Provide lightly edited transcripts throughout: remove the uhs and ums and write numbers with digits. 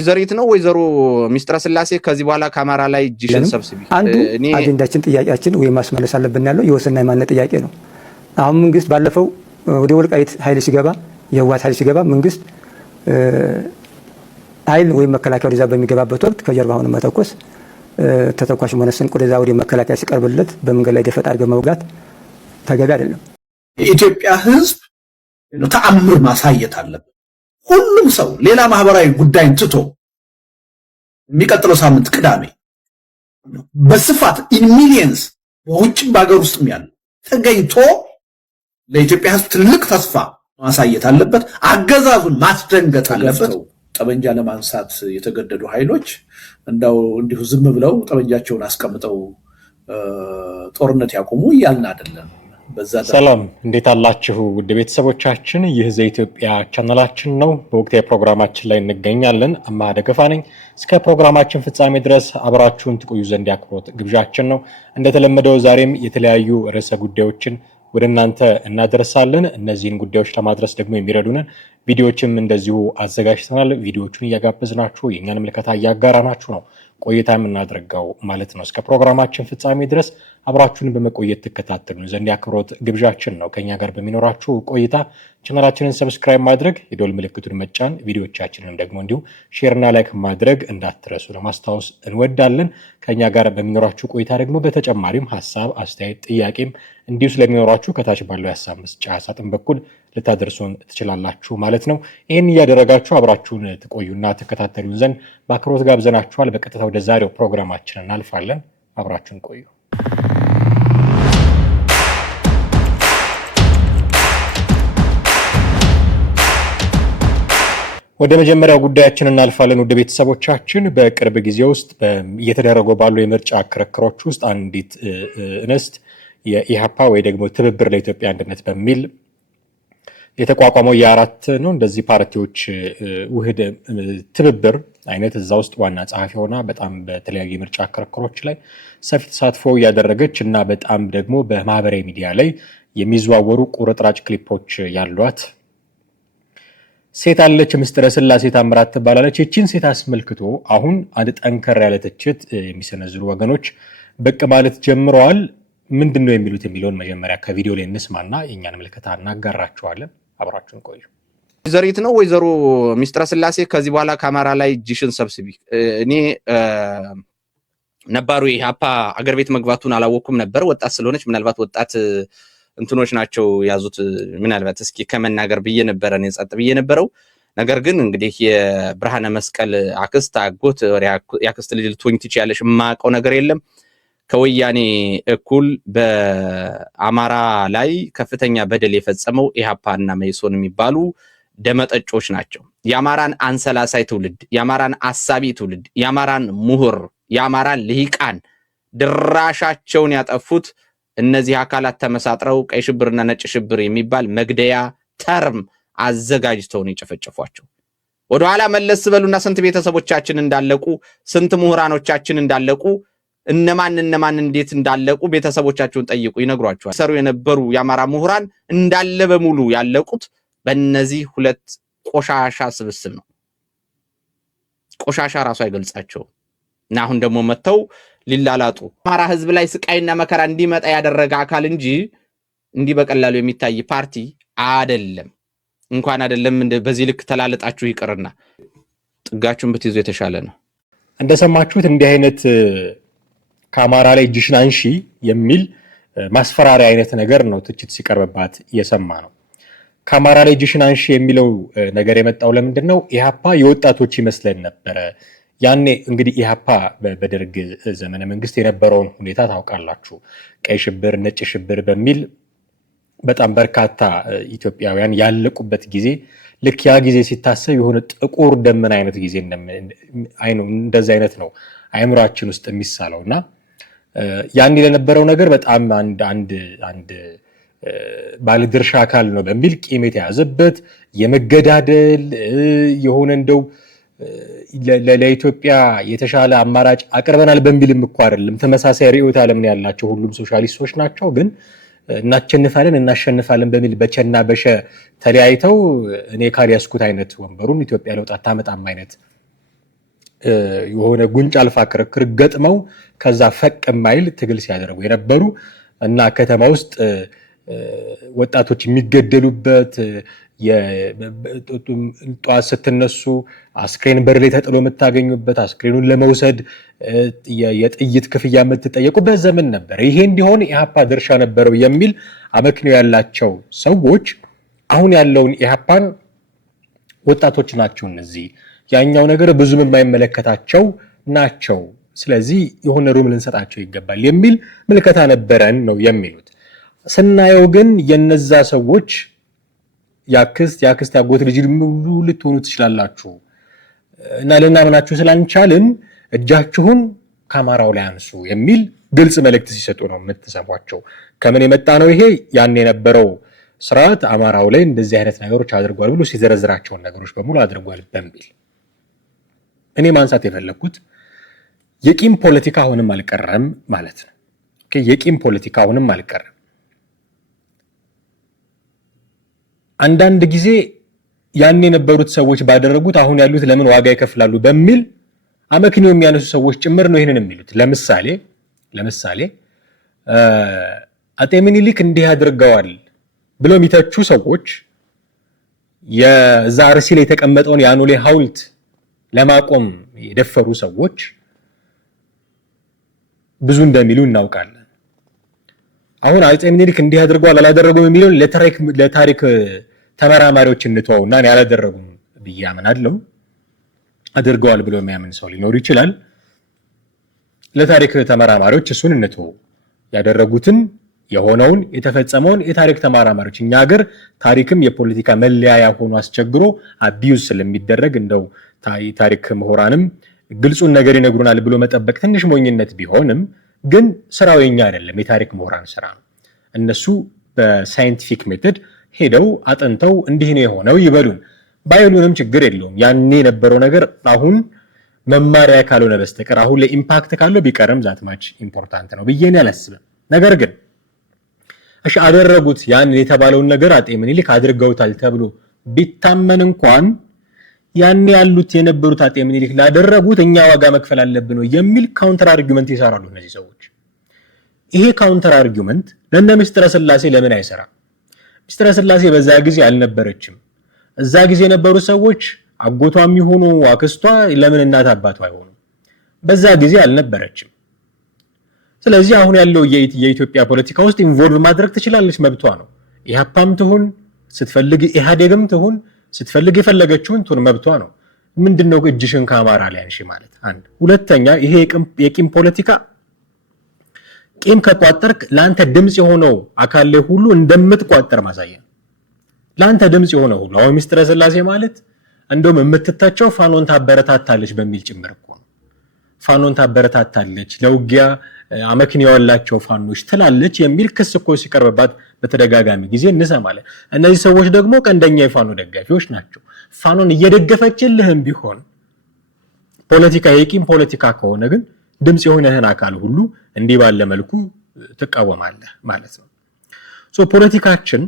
ዘሪት ነው ወይዘሮ ሚስጥረ ስላሴ ከዚህ በኋላ ካማራ ላይ ጂሽን ሰብስቢ አንዱ አጀንዳችን ጥያቄያችን ወይ ማስመለስ አለብን ያለው የወሰንና የማንነት ጥያቄ ነው። አሁን መንግስት ባለፈው ወደ ወልቃይት ኃይል ሲገባ የህወሓት ኃይል ሲገባ መንግስት ኃይል ወይ መከላከያ ወደዛ በሚገባበት ወቅት ከጀርባ ሆኖ መተኮስ ተተኳሽ መነስን ወደዛ ወደ መከላከያ ሲቀርብለት በመንገድ ላይ ደፈጣ አድርገው መውጋት ተገቢ አይደለም። የኢትዮጵያ ህዝብ ተአምር ማሳየት አለበት። ሁሉም ሰው ሌላ ማህበራዊ ጉዳይን ትቶ የሚቀጥለው ሳምንት ቅዳሜ በስፋት ኢን ሚሊየንስ በውጭም በአገር ውስጥም ያለ ተገኝቶ ለኢትዮጵያ ህዝብ ትልቅ ተስፋ ማሳየት አለበት። አገዛዙን ማስደንገጥ አለበት። ጠበንጃ ለማንሳት የተገደዱ ኃይሎች እንዳው እንዲሁ ዝም ብለው ጠበንጃቸውን አስቀምጠው ጦርነት ያቆሙ እያልን አይደለም። ሰላም እንዴት አላችሁ ውድ ቤተሰቦቻችን? ይህ ዘኢትዮጵያ ቻናላችን ነው። በወቅታዊ ፕሮግራማችን ላይ እንገኛለን። አማሃ ደገፋ ነኝ። እስከ ፕሮግራማችን ፍጻሜ ድረስ አብራችሁን ትቆዩ ዘንድ ያክብሮት ግብዣችን ነው። እንደተለመደው ዛሬም የተለያዩ ርዕሰ ጉዳዮችን ወደ እናንተ እናደርሳለን። እነዚህን ጉዳዮች ለማድረስ ደግሞ የሚረዱንን ቪዲዮዎችም እንደዚሁ አዘጋጅተናል። ቪዲዮዎቹን እያጋበዝናችሁ የእኛን ምልከታ እያጋራናችሁ ነው ቆይታ የምናደርገው ማለት ነው። እስከ ፕሮግራማችን ፍጻሜ ድረስ አብራችሁን በመቆየት ተከታተሉን ዘንድ ያክብሮት ግብዣችን ነው። ከኛ ጋር በሚኖራችሁ ቆይታ ቻናላችንን ሰብስክራይብ ማድረግ፣ የደወል ምልክቱን መጫን፣ ቪዲዮዎቻችንን ደግሞ እንዲሁ ሼርና ላይክ ማድረግ እንዳትረሱ ለማስታወስ እንወዳለን። ከኛ ጋር በሚኖራችሁ ቆይታ ደግሞ በተጨማሪም ሀሳብ፣ አስተያየት፣ ጥያቄም እንዲሁ ስለሚኖራችሁ ከታች ባለው የሀሳብ መስጫ ሳጥን በኩል ልታደርሱን ትችላላችሁ ማለት ነው። ይህን እያደረጋችሁ አብራችሁን ትቆዩና ተከታተሉን ዘንድ በአክብሮት ጋብዘናችኋል። በቀጥታ ወደ ዛሬው ፕሮግራማችን እናልፋለን። አብራችሁን ቆዩ። ወደ መጀመሪያው ጉዳያችን እናልፋለን። ወደ ቤተሰቦቻችን በቅርብ ጊዜ ውስጥ እየተደረጉ ባሉ የምርጫ ክርክሮች ውስጥ አንዲት እንስት የኢሃፓ ወይ ደግሞ ትብብር ለኢትዮጵያ አንድነት በሚል የተቋቋመው የአራት ነው እንደዚህ ፓርቲዎች ውህድ ትብብር አይነት እዛ ውስጥ ዋና ጸሐፊ ሆና በጣም በተለያዩ የምርጫ ክርክሮች ላይ ሰፊ ተሳትፎ ያደረገች እና በጣም ደግሞ በማህበራዊ ሚዲያ ላይ የሚዘዋወሩ ቁርጥራጭ ክሊፖች ያሏት ሴት አለች። ሚስጥረ ስላሴ ታምራት ትባላለች። እቺን ሴት አስመልክቶ አሁን አንድ ጠንከር ያለ ትችት የሚሰነዝሩ ወገኖች ብቅ ማለት ጀምረዋል። ምንድነው የሚሉት የሚለውን መጀመሪያ ከቪዲዮ ላይ እንስማና የኛን ምልከታ እናጋራችኋለን። አብራችሁን ቆዩ። ዘሪት ነው ወይዘሮ ሚስጥረ ስላሴ ከዚህ በኋላ ካማራ ላይ ጂሽን ሰብስቢ እኔ ነባሩ ኢሃፓ አገር ቤት መግባቱን አላወኩም ነበር። ወጣት ስለሆነች ምናልባት ወጣት እንትኖች ናቸው ያዙት ምናልባት እስኪ ከመናገር ብዬ ነበር እኔ ጸጥ ብዬ ነበረው። ነገር ግን እንግዲህ የብርሃነ መስቀል አክስት አጎት ያክስት ልጅ ልትሆኝ ትችያለሽ። የማውቀው ነገር የለም። ከወያኔ እኩል በአማራ ላይ ከፍተኛ በደል የፈጸመው ኢሃፓና መይሶን የሚባሉ ደመጠጮች ናቸው። የአማራን አንሰላሳይ ትውልድ፣ የአማራን አሳቢ ትውልድ፣ የአማራን ምሁር፣ የአማራን ልሂቃን ድራሻቸውን ያጠፉት እነዚህ አካላት ተመሳጥረው ቀይ ሽብርና ነጭ ሽብር የሚባል መግደያ ተርም አዘጋጅተው ነው የጨፈጨፏቸው። ወደኋላ መለስ በሉና ስንት ቤተሰቦቻችን እንዳለቁ፣ ስንት ምሁራኖቻችን እንዳለቁ፣ እነማን እንዴት እንዳለቁ ቤተሰቦቻቸውን ጠይቁ ይነግሯቸዋል። ሰሩ የነበሩ የአማራ ምሁራን እንዳለ በሙሉ ያለቁት በእነዚህ ሁለት ቆሻሻ ስብስብ ነው። ቆሻሻ ራሱ አይገልጻቸውም። እና አሁን ደግሞ መተው ሊላላጡ አማራ ህዝብ ላይ ስቃይና መከራ እንዲመጣ ያደረገ አካል እንጂ እንዲህ በቀላሉ የሚታይ ፓርቲ አይደለም። እንኳን አይደለም በዚህ ልክ ተላለጣችሁ ይቅርና ጥጋችሁን ብትይዙ የተሻለ ነው። እንደሰማችሁት እንዲህ አይነት ከአማራ ላይ እጅሽን አንሺ የሚል ማስፈራሪያ አይነት ነገር ነው ትችት ሲቀርብባት እየሰማ ነው። ከአማራ ላይ እጅሽን አንሺ የሚለው ነገር የመጣው ለምንድን ነው? ኢሃፓ የወጣቶች ይመስለን ነበረ። ያኔ እንግዲህ ኢሃፓ በደርግ ዘመነ መንግስት የነበረውን ሁኔታ ታውቃላችሁ። ቀይ ሽብር፣ ነጭ ሽብር በሚል በጣም በርካታ ኢትዮጵያውያን ያለቁበት ጊዜ ልክ ያ ጊዜ ሲታሰብ የሆነ ጥቁር ደመና አይነት ጊዜ እንደዚህ አይነት ነው አይምሯችን ውስጥ የሚሳለውና ያኔ ለነበረው ነገር በጣም አንድ ባለድርሻ አካል ነው በሚል ቂም የተያዘበት የመገዳደል የሆነ እንደው ለኢትዮጵያ የተሻለ አማራጭ አቅርበናል በሚልም እኮ አይደለም። ተመሳሳይ ርዕዮተ ዓለም ያላቸው ሁሉም ሶሻሊስቶች ናቸው፣ ግን እናሸንፋለን በሚል በቸና በሸ ተለያይተው እኔ ካልያዝኩት አይነት ወንበሩን ኢትዮጵያ ለውጥ አታመጣም አይነት የሆነ ጉንጭ አልፋ ክርክር ገጥመው ከዛ ፈቅ ማይል ትግል ሲያደርጉ የነበሩ እና ከተማ ውስጥ ወጣቶች የሚገደሉበት ጠዋት ስትነሱ አስክሬን በር ላይ ተጥሎ የምታገኙበት አስክሬኑን ለመውሰድ የጥይት ክፍያ የምትጠየቁበት ዘመን ነበር። ይሄ እንዲሆን ኢህአፓ ድርሻ ነበረው የሚል አመክንዮ ያላቸው ሰዎች አሁን ያለውን ኢህአፓን ወጣቶች ናቸው እነዚህ ያኛው ነገር ብዙም የማይመለከታቸው ናቸው፣ ስለዚህ የሆነ ሩም ልንሰጣቸው ይገባል የሚል ምልከታ ነበረን ነው የሚሉት። ስናየው ግን የነዛ ሰዎች ያክስት ያጎት ልጅ ሙሉ ልትሆኑ ትችላላችሁ እና ልናምናችሁ ስላንቻልን እጃችሁን ከአማራው ላይ አንሱ የሚል ግልጽ መልእክት ሲሰጡ ነው የምትሰሟቸው። ከምን የመጣ ነው ይሄ? ያን የነበረው ስርዓት አማራው ላይ እንደዚህ አይነት ነገሮች አድርጓል ብሎ ሲዘረዝራቸውን ነገሮች በሙሉ አድርጓል በሚል እኔ ማንሳት የፈለኩት የቂም ፖለቲካ አሁንም አልቀረም ማለት ነው። የቂም ፖለቲካ አሁንም አልቀረም። አንዳንድ ጊዜ ያን የነበሩት ሰዎች ባደረጉት አሁን ያሉት ለምን ዋጋ ይከፍላሉ በሚል አመክንዮ የሚያነሱ ሰዎች ጭምር ነው ይሄንን የሚሉት። ለምሳሌ አጤ ምኒልክ እንዲህ አድርገዋል ብለው የሚተቹ ሰዎች የዛ አርሲ ላይ የተቀመጠውን የአኖሌ ሐውልት ለማቆም የደፈሩ ሰዎች ብዙ እንደሚሉ እናውቃለን። አሁን አጤ ምኒልክ እንዲህ አድርገዋል አላደረጉም የሚለው ለታሪክ ተመራማሪዎች እንተውና ያላደረጉም ብዬ አምናለሁ። አድርገዋል ብሎ የሚያምን ሰው ሊኖር ይችላል። ለታሪክ ተመራማሪዎች እሱን እንተው። ያደረጉትን የሆነውን የተፈጸመውን የታሪክ ተመራማሪዎች እኛ ሀገር ታሪክም የፖለቲካ መለያያ ሆኖ አስቸግሮ አቢዩዝ ስለሚደረግ እንደው ታሪክ ምሁራንም ግልጹን ነገር ይነግሩናል ብሎ መጠበቅ ትንሽ ሞኝነት ቢሆንም ግን ስራው የኛ አይደለም፣ የታሪክ ምሁራን ስራ ነው። እነሱ በሳይንቲፊክ ሜተድ ሄደው አጥንተው እንዲህ ነው የሆነው ይበሉን። ባይሉንም ችግር የለውም። ያኔ የነበረው ነገር አሁን መማሪያ ካልሆነ በስተቀር አሁን ለኢምፓክት ካለው ቢቀርም ዛትማች ኢምፖርታንት ነው ብዬ አላስብም። ነገር ግን እሺ አደረጉት ያን የተባለውን ነገር አጤ ምኒልክ አድርገውታል ተብሎ ቢታመን እንኳን ያኔ ያሉት የነበሩት አጤ ምኒልክ ላደረጉት እኛ ዋጋ መክፈል አለብን ነው የሚል ካውንተር አርጊውመንት ይሰራሉ እነዚህ ሰዎች። ይሄ ካውንተር አርጊውመንት ለነ ሚስጥረ ስላሴ ለምን አይሰራም? ሚስጥረ ስላሴ በዛ ጊዜ አልነበረችም። እዛ ጊዜ የነበሩ ሰዎች አጎቷም ይሁኑ አክስቷ ለምን እናት አባቷ አይሆኑ? በዛ ጊዜ አልነበረችም። ስለዚህ አሁን ያለው የኢትዮጵያ ፖለቲካ ውስጥ ኢንቮልቭ ማድረግ ትችላለች፣ መብቷ ነው። ኢህአፓም ትሁን ስትፈልግ ኢህአዴግም ትሁን ስትፈልግ የፈለገችውን ትሁን መብቷ ነው። ምንድነው እጅሽን ከአማራ ላይ አንሺ ማለት? አንድ ሁለተኛ፣ ይሄ የቂም ፖለቲካ ቂም ከቋጠርክ ለአንተ ድምጽ የሆነው አካል ላይ ሁሉ እንደምትቋጠር ማሳያ። ለአንተ ድምጽ የሆነው ሁሉ አሁን ሚስጥረ ስላሴ ማለት እንደውም የምትታቸው ፋኖን ታበረታታለች በሚል ጭምር እኮ ነው። ፋኖን ታበረታታለች፣ ለውጊያ አመክንዮ ያላቸው ፋኖች ትላለች የሚል ክስ እኮ ሲቀርብባት በተደጋጋሚ ጊዜ እንሰማለን። እነዚህ ሰዎች ደግሞ ቀንደኛ የፋኖ ደጋፊዎች ናቸው። ፋኖን እየደገፈችልህም ቢሆን ፖለቲካ የቂም ፖለቲካ ከሆነ ግን ድምጽ የሆነህን አካል ሁሉ እንዲህ ባለ መልኩ ትቃወማለህ ማለት ነው። ፖለቲካችን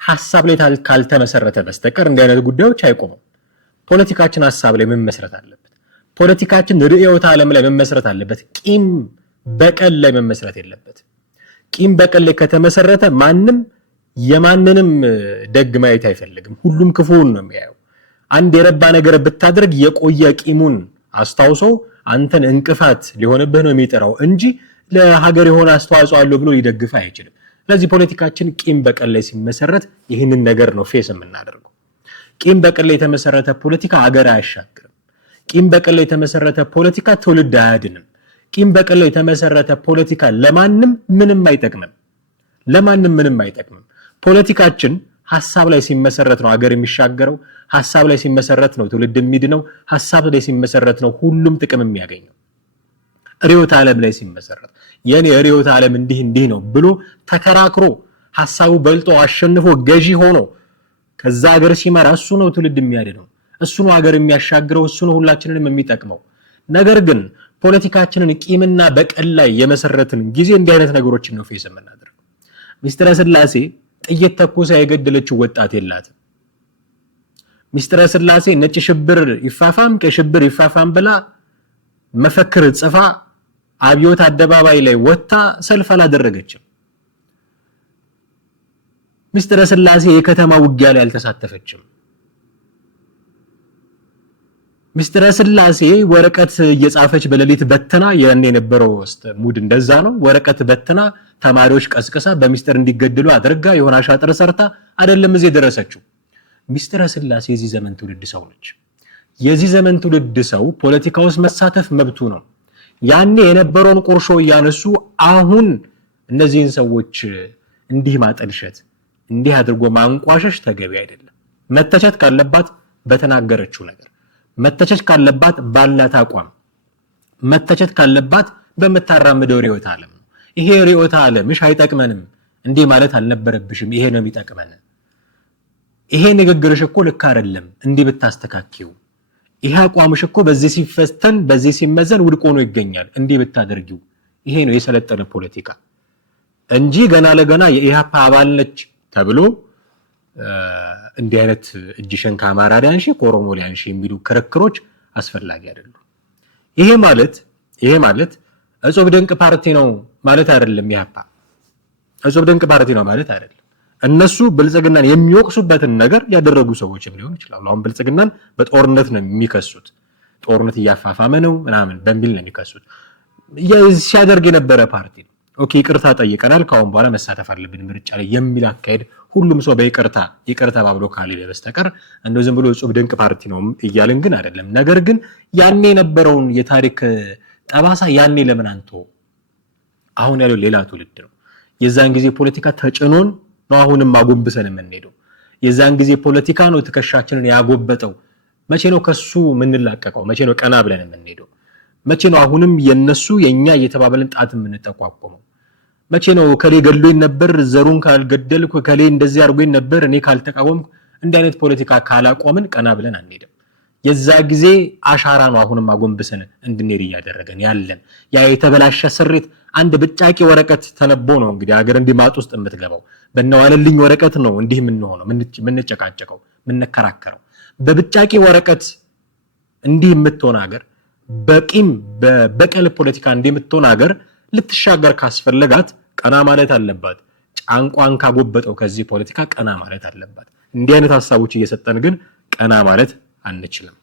ሐሳብ ላይ ካልተመሰረተ በስተቀር እንዲህ አይነት ጉዳዮች አይቆሙም። ፖለቲካችን ሐሳብ ላይ መመስረት አለበት። ፖለቲካችን ርዕዮተ ዓለም ላይ መመስረት አለበት። ቂም በቀል ላይ መመስረት የለበት። ቂም በቀል ላይ ከተመሰረተ ማንም የማንንም ደግ ማየት አይፈልግም። ሁሉም ክፉውን ነው የሚያየው። አንድ የረባ ነገር ብታደርግ የቆየ ቂሙን አስታውሶ አንተን እንቅፋት ሊሆንብህ ነው የሚጠራው እንጂ ለሀገር የሆነ አስተዋጽኦ አለው ብሎ ሊደግፍ አይችልም። ስለዚህ ፖለቲካችን ቂም በቀል ላይ ሲመሰረት ይህንን ነገር ነው ፌስ የምናደርገው። ቂም በቀል ላይ የተመሰረተ ፖለቲካ ሀገር አያሻግርም። ቂም በቀል ላይ የተመሰረተ ፖለቲካ ትውልድ አያድንም። ቂም በቀል ላይ የተመሰረተ ፖለቲካ ለማንም ምንም አይጠቅምም። ለማንም ምንም አይጠቅምም። ፖለቲካችን ሐሳብ ላይ ሲመሰረት ነው ሀገር የሚሻገረው። ሐሳብ ላይ ሲመሰረት ነው ትውልድ የሚድነው። ሐሳብ ላይ ሲመሰረት ነው ሁሉም ጥቅም የሚያገኘው። ርዕዮተ ዓለም ላይ ሲመሰረት የኔ ርዕዮተ ዓለም እንዲህ ነው ብሎ ተከራክሮ ሐሳቡ በልጦ አሸንፎ ገዢ ሆኖ ከዛ ሀገር ሲመራ እሱ ነው ትውልድ የሚያድነው። እሱ ነው ሀገር የሚያሻግረው። እሱ ነው ሁላችንንም የሚጠቅመው። ነገር ግን ፖለቲካችንን ቂምና በቀል ላይ የመሰረትን ጊዜ እንዲህ አይነት ነገሮችን ነው ፌስ የምናደርገው። ሚስጥረ ስላሴ ጥይት ተኩሳ የገደለችው ወጣት የላትም። ሚስጥረ ስላሴ ነጭ ሽብር ይፋፋም ቀይ ሽብር ይፋፋም ብላ መፈክር ጽፋ አብዮት አደባባይ ላይ ወጣ ሰልፍ አላደረገችም። ሚስጥረ ስላሴ የከተማ ውጊያ ላይ አልተሳተፈችም። ሚስጥረ ስላሴ ወረቀት እየጻፈች በሌሊት በተና ያን የነበረው ሙድ እንደዛ ነው። ወረቀት በተና ተማሪዎች ቀስቀሳ በሚስጥር እንዲገደሉ አድርጋ የሆነ አሻጥር ሰርታ አይደለም እዚህ ደረሰችው። ሚስጥረ ስላሴ የዚህ ዘመን ትውልድ ሰው ነች። የዚህ ዘመን ትውልድ ሰው ፖለቲካ ውስጥ መሳተፍ መብቱ ነው። ያኔ የነበረውን ቁርሾ እያነሱ አሁን እነዚህን ሰዎች እንዲህ ማጠልሸት እንዲህ አድርጎ ማንቋሸሽ ተገቢ አይደለም። መተቸት ካለባት በተናገረችው ነገር፣ መተቸት ካለባት ባላት አቋም፣ መተቸት ካለባት በመታራምደው ርዕዮተ ዓለም ነው። ይሄ ርዕዮተ ዓለምሽ አይጠቅመንም እንዲህ ማለት አልነበረብሽም፣ ይሄ ነው የሚጠቅመን፣ ይሄ ንግግርሽ እኮ ልክ አይደለም እንዲህ ብታስተካክዩ፣ ይሄ አቋምሽ እኮ በዚህ ሲፈተን በዚህ ሲመዘን ውድቅ ሆኖ ይገኛል እንዲህ ብታደርጊው፣ ይሄ ነው የሰለጠነ ፖለቲካ እንጂ ገና ለገና የኢሃፓ አባል ነች ተብሎ እንዲህ አይነት እጅሽን ከአማራ ሊያንሺ ከኦሮሞ ሊያንሺ የሚሉ ክርክሮች አስፈላጊ አይደሉም። ይሄ ማለት እጹብ ድንቅ ፓርቲ ነው ማለት አይደለም። ኢሃፓ እጹብ ድንቅ ፓርቲ ነው ማለት አይደለም። እነሱ ብልጽግናን የሚወቅሱበትን ነገር ያደረጉ ሰዎችም ሊሆን ይችላሉ። አሁን ብልጽግናን በጦርነት ነው የሚከሱት፣ ጦርነት እያፋፋመ ነው ምናምን በሚል ነው የሚከሱት። ሲያደርግ የነበረ ፓርቲ ነው። ኦኬ ይቅርታ ጠይቀናል፣ ካሁን በኋላ መሳተፍ አለብን ምርጫ ላይ የሚል አካሄድ ሁሉም ሰው ይቅርታ ባብሎ ካለ በስተቀር እንደው ዝም ብሎ እጹብ ድንቅ ፓርቲ ነው እያልን ግን አይደለም። ነገር ግን ያኔ የነበረውን የታሪክ ጠባሳ ያኔ ለምን አንተ አሁን ያለው ሌላ ትውልድ ነው። የዛን ጊዜ ፖለቲካ ተጭኖን ነው አሁንም አጎንብሰን የምንሄደው። የዛን ጊዜ ፖለቲካ ነው ትከሻችንን ያጎበጠው። መቼ ነው ከሱ ምንላቀቀው? መቼ ነው ቀና ብለን የምንሄደው? መቼ ነው አሁንም የነሱ የኛ እየተባበልን ጣት የምንጠቋቆመው? መቼ ነው ከሌ ገድሎኝ ነበር ዘሩን ካልገደልኩ ከሌ እንደዚህ አድርጎኝ ነበር እኔ ካልተቃወምኩ እንዲህ አይነት ፖለቲካ ካላቆምን ቀና ብለን አንሄድም። የዛ ጊዜ አሻራ ነው አሁንም አጎንብሰን እንድንሄድ እያደረገን ያለን። ያ የተበላሸ ስሪት አንድ ብጫቂ ወረቀት ተነቦ ነው እንግዲህ ሀገር እንዲማጥ ውስጥ የምትገባው። በነዋለልኝ ወረቀት ነው እንዲህ የምንሆነው፣ የምንጨቃጨቀው፣ የምንከራከረው። በብጫቂ ወረቀት እንዲህ የምትሆን ሀገር፣ በቂም በበቀል ፖለቲካ እንዲህ የምትሆን ሀገር ልትሻገር ካስፈለጋት ቀና ማለት አለባት። ጫንቋን ካጎበጠው ከዚህ ፖለቲካ ቀና ማለት አለባት። እንዲህ አይነት ሐሳቦች እየሰጠን ግን ቀና ማለት አንችልም።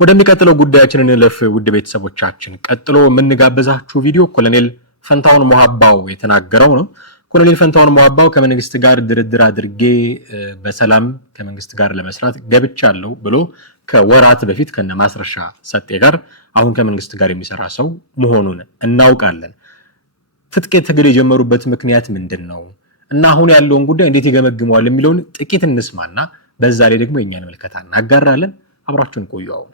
ወደሚቀጥለው ጉዳያችን እንለፍ ውድ ቤተሰቦቻችን። ቀጥሎ የምንጋብዛችሁ ቪዲዮ ኮሎኔል ፈንታሁን ሞሃባው የተናገረው ነው። ኮሎኔል ፈንታሁን ሞሃባው ከመንግስት ጋር ድርድር አድርጌ በሰላም ከመንግስት ጋር ለመስራት ገብቻለሁ ብሎ ከወራት በፊት ከነ ማስረሻ ሰጤ ጋር አሁን ከመንግስት ጋር የሚሰራ ሰው መሆኑን እናውቃለን። ትጥቅ ትግል የጀመሩበት ምክንያት ምንድነው እና አሁን ያለውን ጉዳይ እንዴት ይገመግመዋል የሚለውን ጥቂት እንስማና በዛ ላይ ደግሞ የኛን መልከታ እናጋራለን። አብራችሁን ቆዩ። አሁን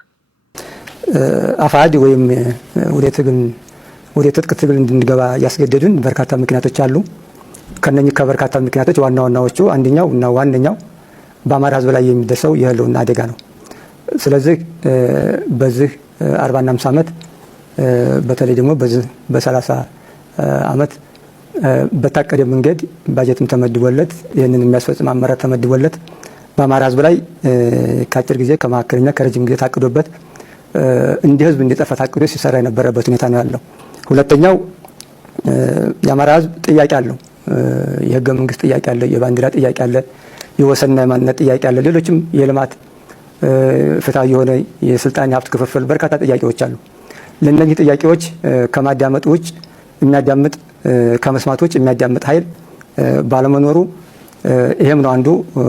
አፋድ ወይም ወደ ትጥቅ ትግል እንድንገባ ያስገደዱን በርካታ ምክንያቶች አሉ። ከነኚህ ከበርካታ ምክንያቶች ዋና ዋናዎቹ አንደኛው እና ዋነኛው በአማራ ህዝብ ላይ የሚደርሰው የህልውና አደጋ ነው። ስለዚህ በዚህ 40 እና 50 ዓመት በተለይ ደግሞ በዚህ በ30 ዓመት በታቀደ መንገድ ባጀትም ተመድቦለት ይህንን የሚያስፈጽም አመራር ተመድቦለት በአማራ ህዝብ ላይ ከአጭር ጊዜ ከመካከለኛ ከረጅም ጊዜ ታቅዶበት እንደ ህዝብ እንዲጠፋ ታቅዶ ሲሰራ የነበረበት ሁኔታ ነው ያለው። ሁለተኛው የአማራ ህዝብ ጥያቄ አለው። የህገ መንግስት ጥያቄ አለ፣ የባንዲራ ጥያቄ አለ፣ የወሰንና የማንነት ጥያቄ አለ፣ ሌሎችም የልማት ፍትሃዊ የሆነ የስልጣን ሀብት ክፍፍል በርካታ ጥያቄዎች አሉ። ለእነዚህ ጥያቄዎች ከማዳመጥ ውጭ የሚያዳምጥ ከመስማት ውጭ የሚያዳምጥ ኃይል ባለመኖሩ ይሄም ነው አንዱ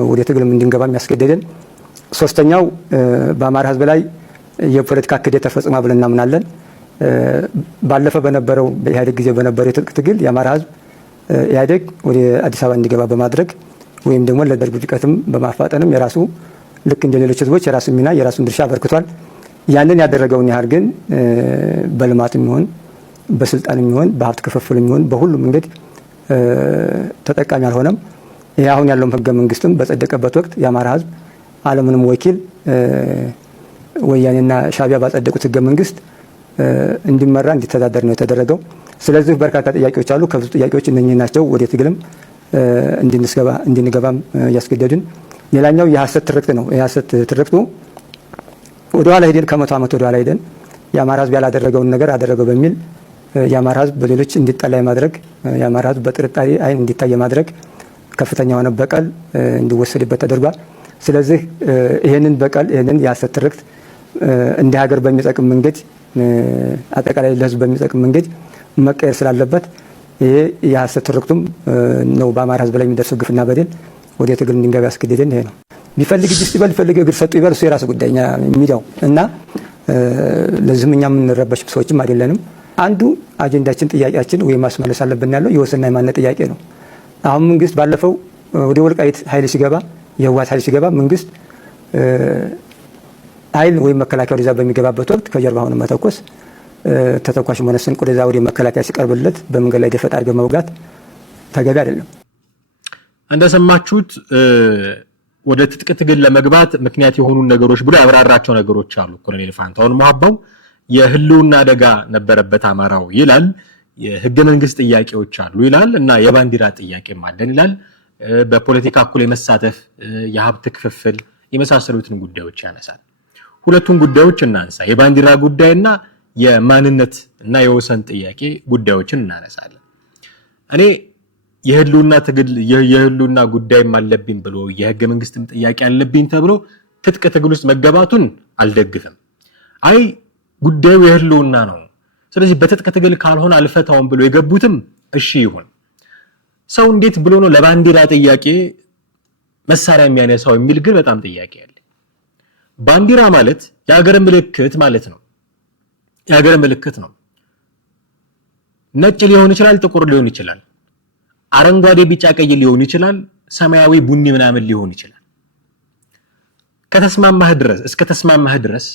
ወደ ትግልም እንድንገባ የሚያስገደደን። ሶስተኛው በአማራ ህዝብ ላይ የፖለቲካ ክህደት ተፈጽሟል ብለን እናምናለን። ባለፈ በነበረው በኢህአዴግ ጊዜ በነበረው የትጥቅ ትግል የአማራ ህዝብ ኢህአዴግ ወደ አዲስ አበባ እንዲገባ በማድረግ ወይም ደግሞ ለደርግ ውድቀትም በማፋጠንም የራሱ ልክ እንደ ሌሎች ህዝቦች የራሱን ሚና የራሱን ድርሻ አበርክቷል። ያንን ያደረገውን ያህል ግን በልማትም ይሁን በስልጣንም ይሁን በሀብት ክፍፍልም ይሁን በሁሉም መንገድ ተጠቃሚ አልሆነም። ይህ አሁን ያለውም ህገ መንግስትም በጸደቀበት ወቅት የአማራ ህዝብ አለምንም ወኪል ወያኔና ሻቢያ ባጸደቁት ህገ መንግስት እንዲመራ እንዲተዳደር ነው የተደረገው። ስለዚህ በርካታ ጥያቄዎች አሉ። ከብዙ ጥያቄዎች እነኚህ ናቸው ወደ ትግልም እንድንገባም ያስገደዱን። ሌላኛው የሐሰት ትርክት ነው። የሐሰት ትርክቱ ወደኋላ ሄደን ከ100 ዓመት ወደኋላ ሄደን የአማራ ህዝብ ያላደረገውን ነገር አደረገው በሚል የአማራ ህዝብ በሌሎች እንዲጠላ የማድረግ የአማራ ህዝብ በጥርጣሬ አይን እንዲታይ የማድረግ ከፍተኛ የሆነ በቀል እንዲወሰድበት ተደርጓል። ስለዚህ ይሄንን በቀል ይሄንን የሐሰት ትርክት እንደ ሀገር በሚጠቅም መንገድ አጠቃላይ ለህዝብ በሚጠቅም መንገድ መቀየር ስላለበት ይሄ የሐሰት ትርክቱም ነው በአማራ ህዝብ ላይ የሚደርሰው ግፍና በደል ወደ ትግል እንድንገባ ያስገደደን ይሄ ነው። ቢፈልግ እጅ ይበል ቢፈልግ እግር ሰጡ ይበል እሱ የራሱ ጉዳይ የሚለው እና ለዚህም እኛ የምንረበሽ ሰዎችም አይደለንም። አንዱ አጀንዳችን ጥያቄያችን ወይ ማስመለስ አለብን ያለው የወሰንና የማንነት ጥያቄ ነው። አሁን መንግስት ባለፈው ወደ ወልቃይት ኃይል ሲገባ የህወሓት ኃይል ሲገባ መንግስት ኃይል ወይም መከላከያ ወደዛ በሚገባበት ወቅት ከጀርባ ሆኖ መተኮስ ተተኳሽ ሆነ ስንቅ ወደዛ ወደ መከላከያ ሲቀርብለት በመንገድ ላይ ደፈጣ አድርገው መውጋት ተገቢ አይደለም። እንደሰማችሁት ወደ ትጥቅ ትግል ለመግባት ምክንያት የሆኑ ነገሮች ብሎ ያብራራቸው ነገሮች አሉ። ኮሎኔል ፋንታሁን ሞሐባው የህልውና አደጋ ነበረበት አማራው ይላል። የህገ መንግስት ጥያቄዎች አሉ ይላል እና የባንዲራ ጥያቄም አለን ይላል። በፖለቲካ እኩል የመሳተፍ የሀብት ክፍፍል የመሳሰሉትን ጉዳዮች ያነሳል። ሁለቱን ጉዳዮች እናንሳ። የባንዲራ ጉዳይና የማንነት እና የወሰን ጥያቄ ጉዳዮችን እናነሳለን። እኔ የህልውና ትግል የህልውና ጉዳይም አለብኝ ብሎ የህገ መንግስትም ጥያቄ አለብኝ ተብሎ ትጥቅ ትግል ውስጥ መገባቱን አልደግፍም። አይ ጉዳዩ የህልውና ነው፣ ስለዚህ በትጥቅ ትግል ካልሆነ አልፈታውም ብሎ የገቡትም እሺ ይሁን። ሰው እንዴት ብሎ ነው ለባንዲራ ጥያቄ መሳሪያ የሚያነሳው የሚል ግን በጣም ጥያቄ አለ። ባንዲራ ማለት የሀገር ምልክት ማለት ነው። የሀገር ምልክት ነው። ነጭ ሊሆን ይችላል፣ ጥቁር ሊሆን ይችላል፣ አረንጓዴ ቢጫ ቀይ ሊሆን ይችላል፣ ሰማያዊ ቡኒ ምናምን ሊሆን ይችላል። እስከተስማማህ ድረስ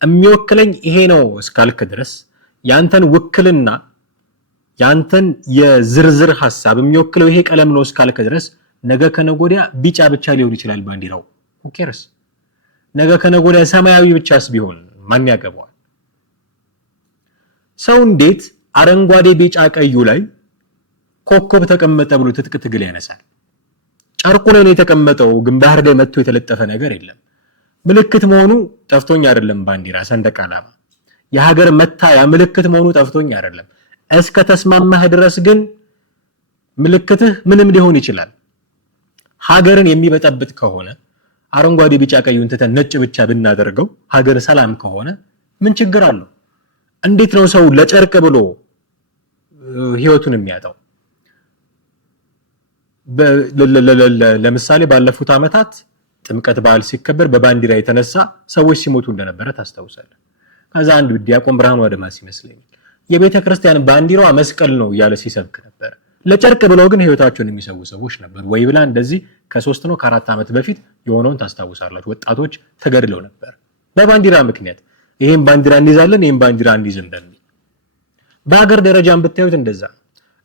የሚወክለኝ ይሄ ነው እስካልክ ድረስ ያንተን ውክልና ያንተን የዝርዝር ሐሳብ የሚወክለው ይሄ ቀለም ነው እስካልክ ድረስ ነገ ከነጎዲያ ቢጫ ብቻ ሊሆን ይችላል ባንዲራው who cares? ነገ ከነጎዲያ ሰማያዊ ብቻስ ቢሆን ማን ያገባዋል? ሰው እንዴት አረንጓዴ ቢጫ ቀዩ ላይ ኮከብ ተቀመጠ ብሎ ትጥቅ ትግል ያነሳል? ጨርቁ ላይ ነው የተቀመጠው፣ ግንባር ላይ መጥቶ የተለጠፈ ነገር የለም። ምልክት መሆኑ ጠፍቶኝ አይደለም። ባንዲራ ሰንደቅ ዓላማ የሀገር መታያ ምልክት መሆኑ ጠፍቶኝ አይደለም። እስከ ተስማማህ ድረስ ግን ምልክትህ ምንም ሊሆን ይችላል። ሀገርን የሚበጠብጥ ከሆነ አረንጓዴ ቢጫ ቀዩን ትተን ነጭ ብቻ ብናደርገው ሀገር ሰላም ከሆነ ምን ችግር አለው? እንዴት ነው ሰው ለጨርቅ ብሎ ህይወቱን የሚያጣው? ለምሳሌ ባለፉት ዓመታት ጥምቀት በዓል ሲከበር በባንዲራ የተነሳ ሰዎች ሲሞቱ እንደነበረ ታስታውሳለህ። ከዛ አንድ ዲያቆን ብርሃኑ አድማስ ይመስለኛል የቤተ ክርስቲያን ባንዲራዋ መስቀል ነው እያለ ሲሰብክ ነበር። ለጨርቅ ብለው ግን ህይወታቸውን የሚሰው ሰዎች ነበሩ። ወይ ብላ እንደዚህ ከ3 ነው ከ4 ዓመት በፊት የሆነውን ታስታውሳላችሁ። ወጣቶች ተገድለው ነበር በባንዲራ ምክንያት። ይሄን ባንዲራ እንይዛለን ይሄን ባንዲራ እንይዝም በሚል። በአገር ደረጃም ብታዩት እንደዛ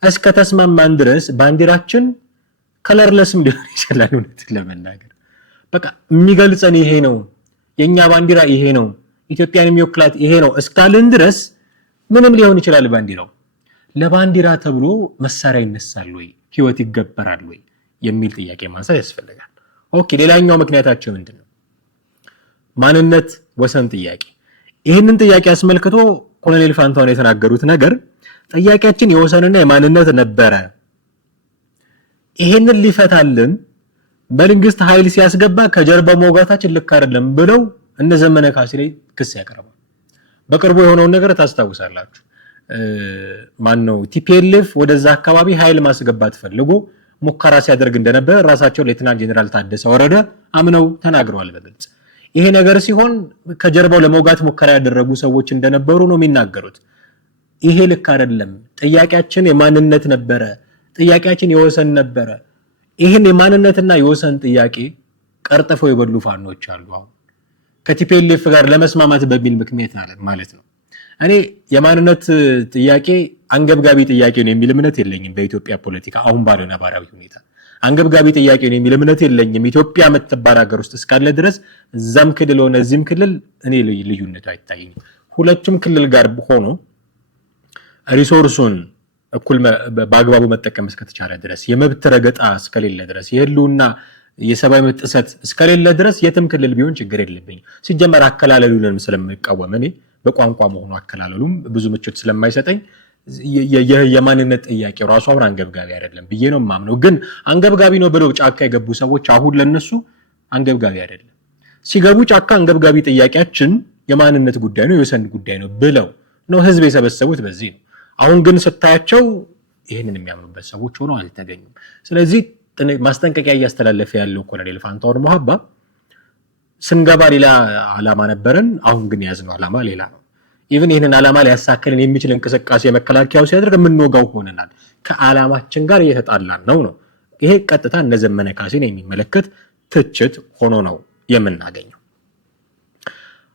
እስከ ተስማማን ድረስ ባንዲራችን ከለርለስም ሊሆን ይችላል። እውነት ለመናገር በቃ የሚገልጸን ይሄ ነው፣ የኛ ባንዲራ ይሄ ነው፣ ኢትዮጵያን የሚወክላት ይሄ ነው እስካልን ድረስ ምንም ሊሆን ይችላል ባንዲራው። ለባንዲራ ተብሎ መሳሪያ ይነሳል ወይ ህይወት ይገበራል ወይ የሚል ጥያቄ ማንሳት ያስፈልጋል። ኦኬ፣ ሌላኛው ምክንያታቸው ምንድነው? ማንነት ወሰን ጥያቄ። ይህንን ጥያቄ አስመልክቶ ኮሎኔል ፋንታሁን የተናገሩት ነገር ጥያቄያችን የወሰንና የማንነት ነበረ፣ ይሄንን ሊፈታልን መንግስት ኃይል ሲያስገባ ከጀርባ መውጋታችን ልክ አይደለም ብለው እነ ዘመነ ካሴ ላይ ክስ ያቀርባል። በቅርቡ የሆነውን ነገር ታስታውሳላችሁ። ማነው ቲፒኤልኤፍ ወደዛ አካባቢ ኃይል ማስገባት ፈልጎ ሙከራ ሲያደርግ እንደነበረ ራሳቸው ሌተናንት ጄኔራል ታደሰ ወረደ አምነው ተናግረዋል በግልጽ። ይሄ ነገር ሲሆን ከጀርባው ለመውጋት ሙከራ ያደረጉ ሰዎች እንደነበሩ ነው የሚናገሩት። ይሄ ልክ አይደለም፣ ጥያቄያችን የማንነት ነበረ፣ ጥያቄያችን የወሰን ነበረ። ይሄን የማንነትና የወሰን ጥያቄ ቀርጥፈው የበሉ ፋኖች አሉ አሁን ከቲፒኤልኤፍ ጋር ለመስማማት በሚል ምክንያት ማለት ነው። እኔ የማንነት ጥያቄ አንገብጋቢ ጥያቄ ነው የሚል እምነት የለኝም። በኢትዮጵያ ፖለቲካ አሁን ባለው ነባራዊ ሁኔታ አንገብጋቢ ጥያቄ ነው የሚል እምነት የለኝም። ኢትዮጵያ የምትባል ሀገር ውስጥ እስካለ ድረስ እዛም ክልል ሆነ እዚህም ክልል እኔ ልዩነቱ አይታየኝም። ሁለቱም ክልል ጋር ሆኖ ሪሶርሱን እኩል በአግባቡ መጠቀም እስከተቻለ ድረስ የመብት ረገጣ እስከሌለ ድረስ የህልውና የሰብአዊ መብት ጥሰት እስከሌለ ድረስ የትም ክልል ቢሆን ችግር የለብኝም። ሲጀመር አከላለሉንም ስለምቃወም እኔ በቋንቋ መሆኑ አከላለሉም ብዙ ምቾት ስለማይሰጠኝ የማንነት ጥያቄው ራሱ አሁን አንገብጋቢ አይደለም ብዬ ነው የማምነው። ግን አንገብጋቢ ነው ብለው ጫካ የገቡ ሰዎች አሁን ለነሱ አንገብጋቢ አይደለም። ሲገቡ ጫካ አንገብጋቢ ጥያቄያችን የማንነት ጉዳይ ነው፣ የወሰን ጉዳይ ነው ብለው ነው ህዝብ የሰበሰቡት። በዚህ ነው። አሁን ግን ስታያቸው ይህንን የሚያምኑበት ሰዎች ሆነው አልተገኙም። ስለዚህ ማስጠንቀቂያ እያስተላለፈ ያለው ኮሎኔል ፋንታሁን ሞሀባ ስንገባ ሌላ ዓላማ ነበረን፣ አሁን ግን ያዝነው ዓላማ ሌላ ነው። ኢቭን ይህንን ዓላማ ሊያሳክልን የሚችል እንቅስቃሴ መከላከያው ሲያደርግ የምንወጋው ሆነናል። ከዓላማችን ጋር እየተጣላን ነው። ይሄ ቀጥታ እነ ዘመነ ካሴን የሚመለከት ትችት ሆኖ ነው የምናገኘው።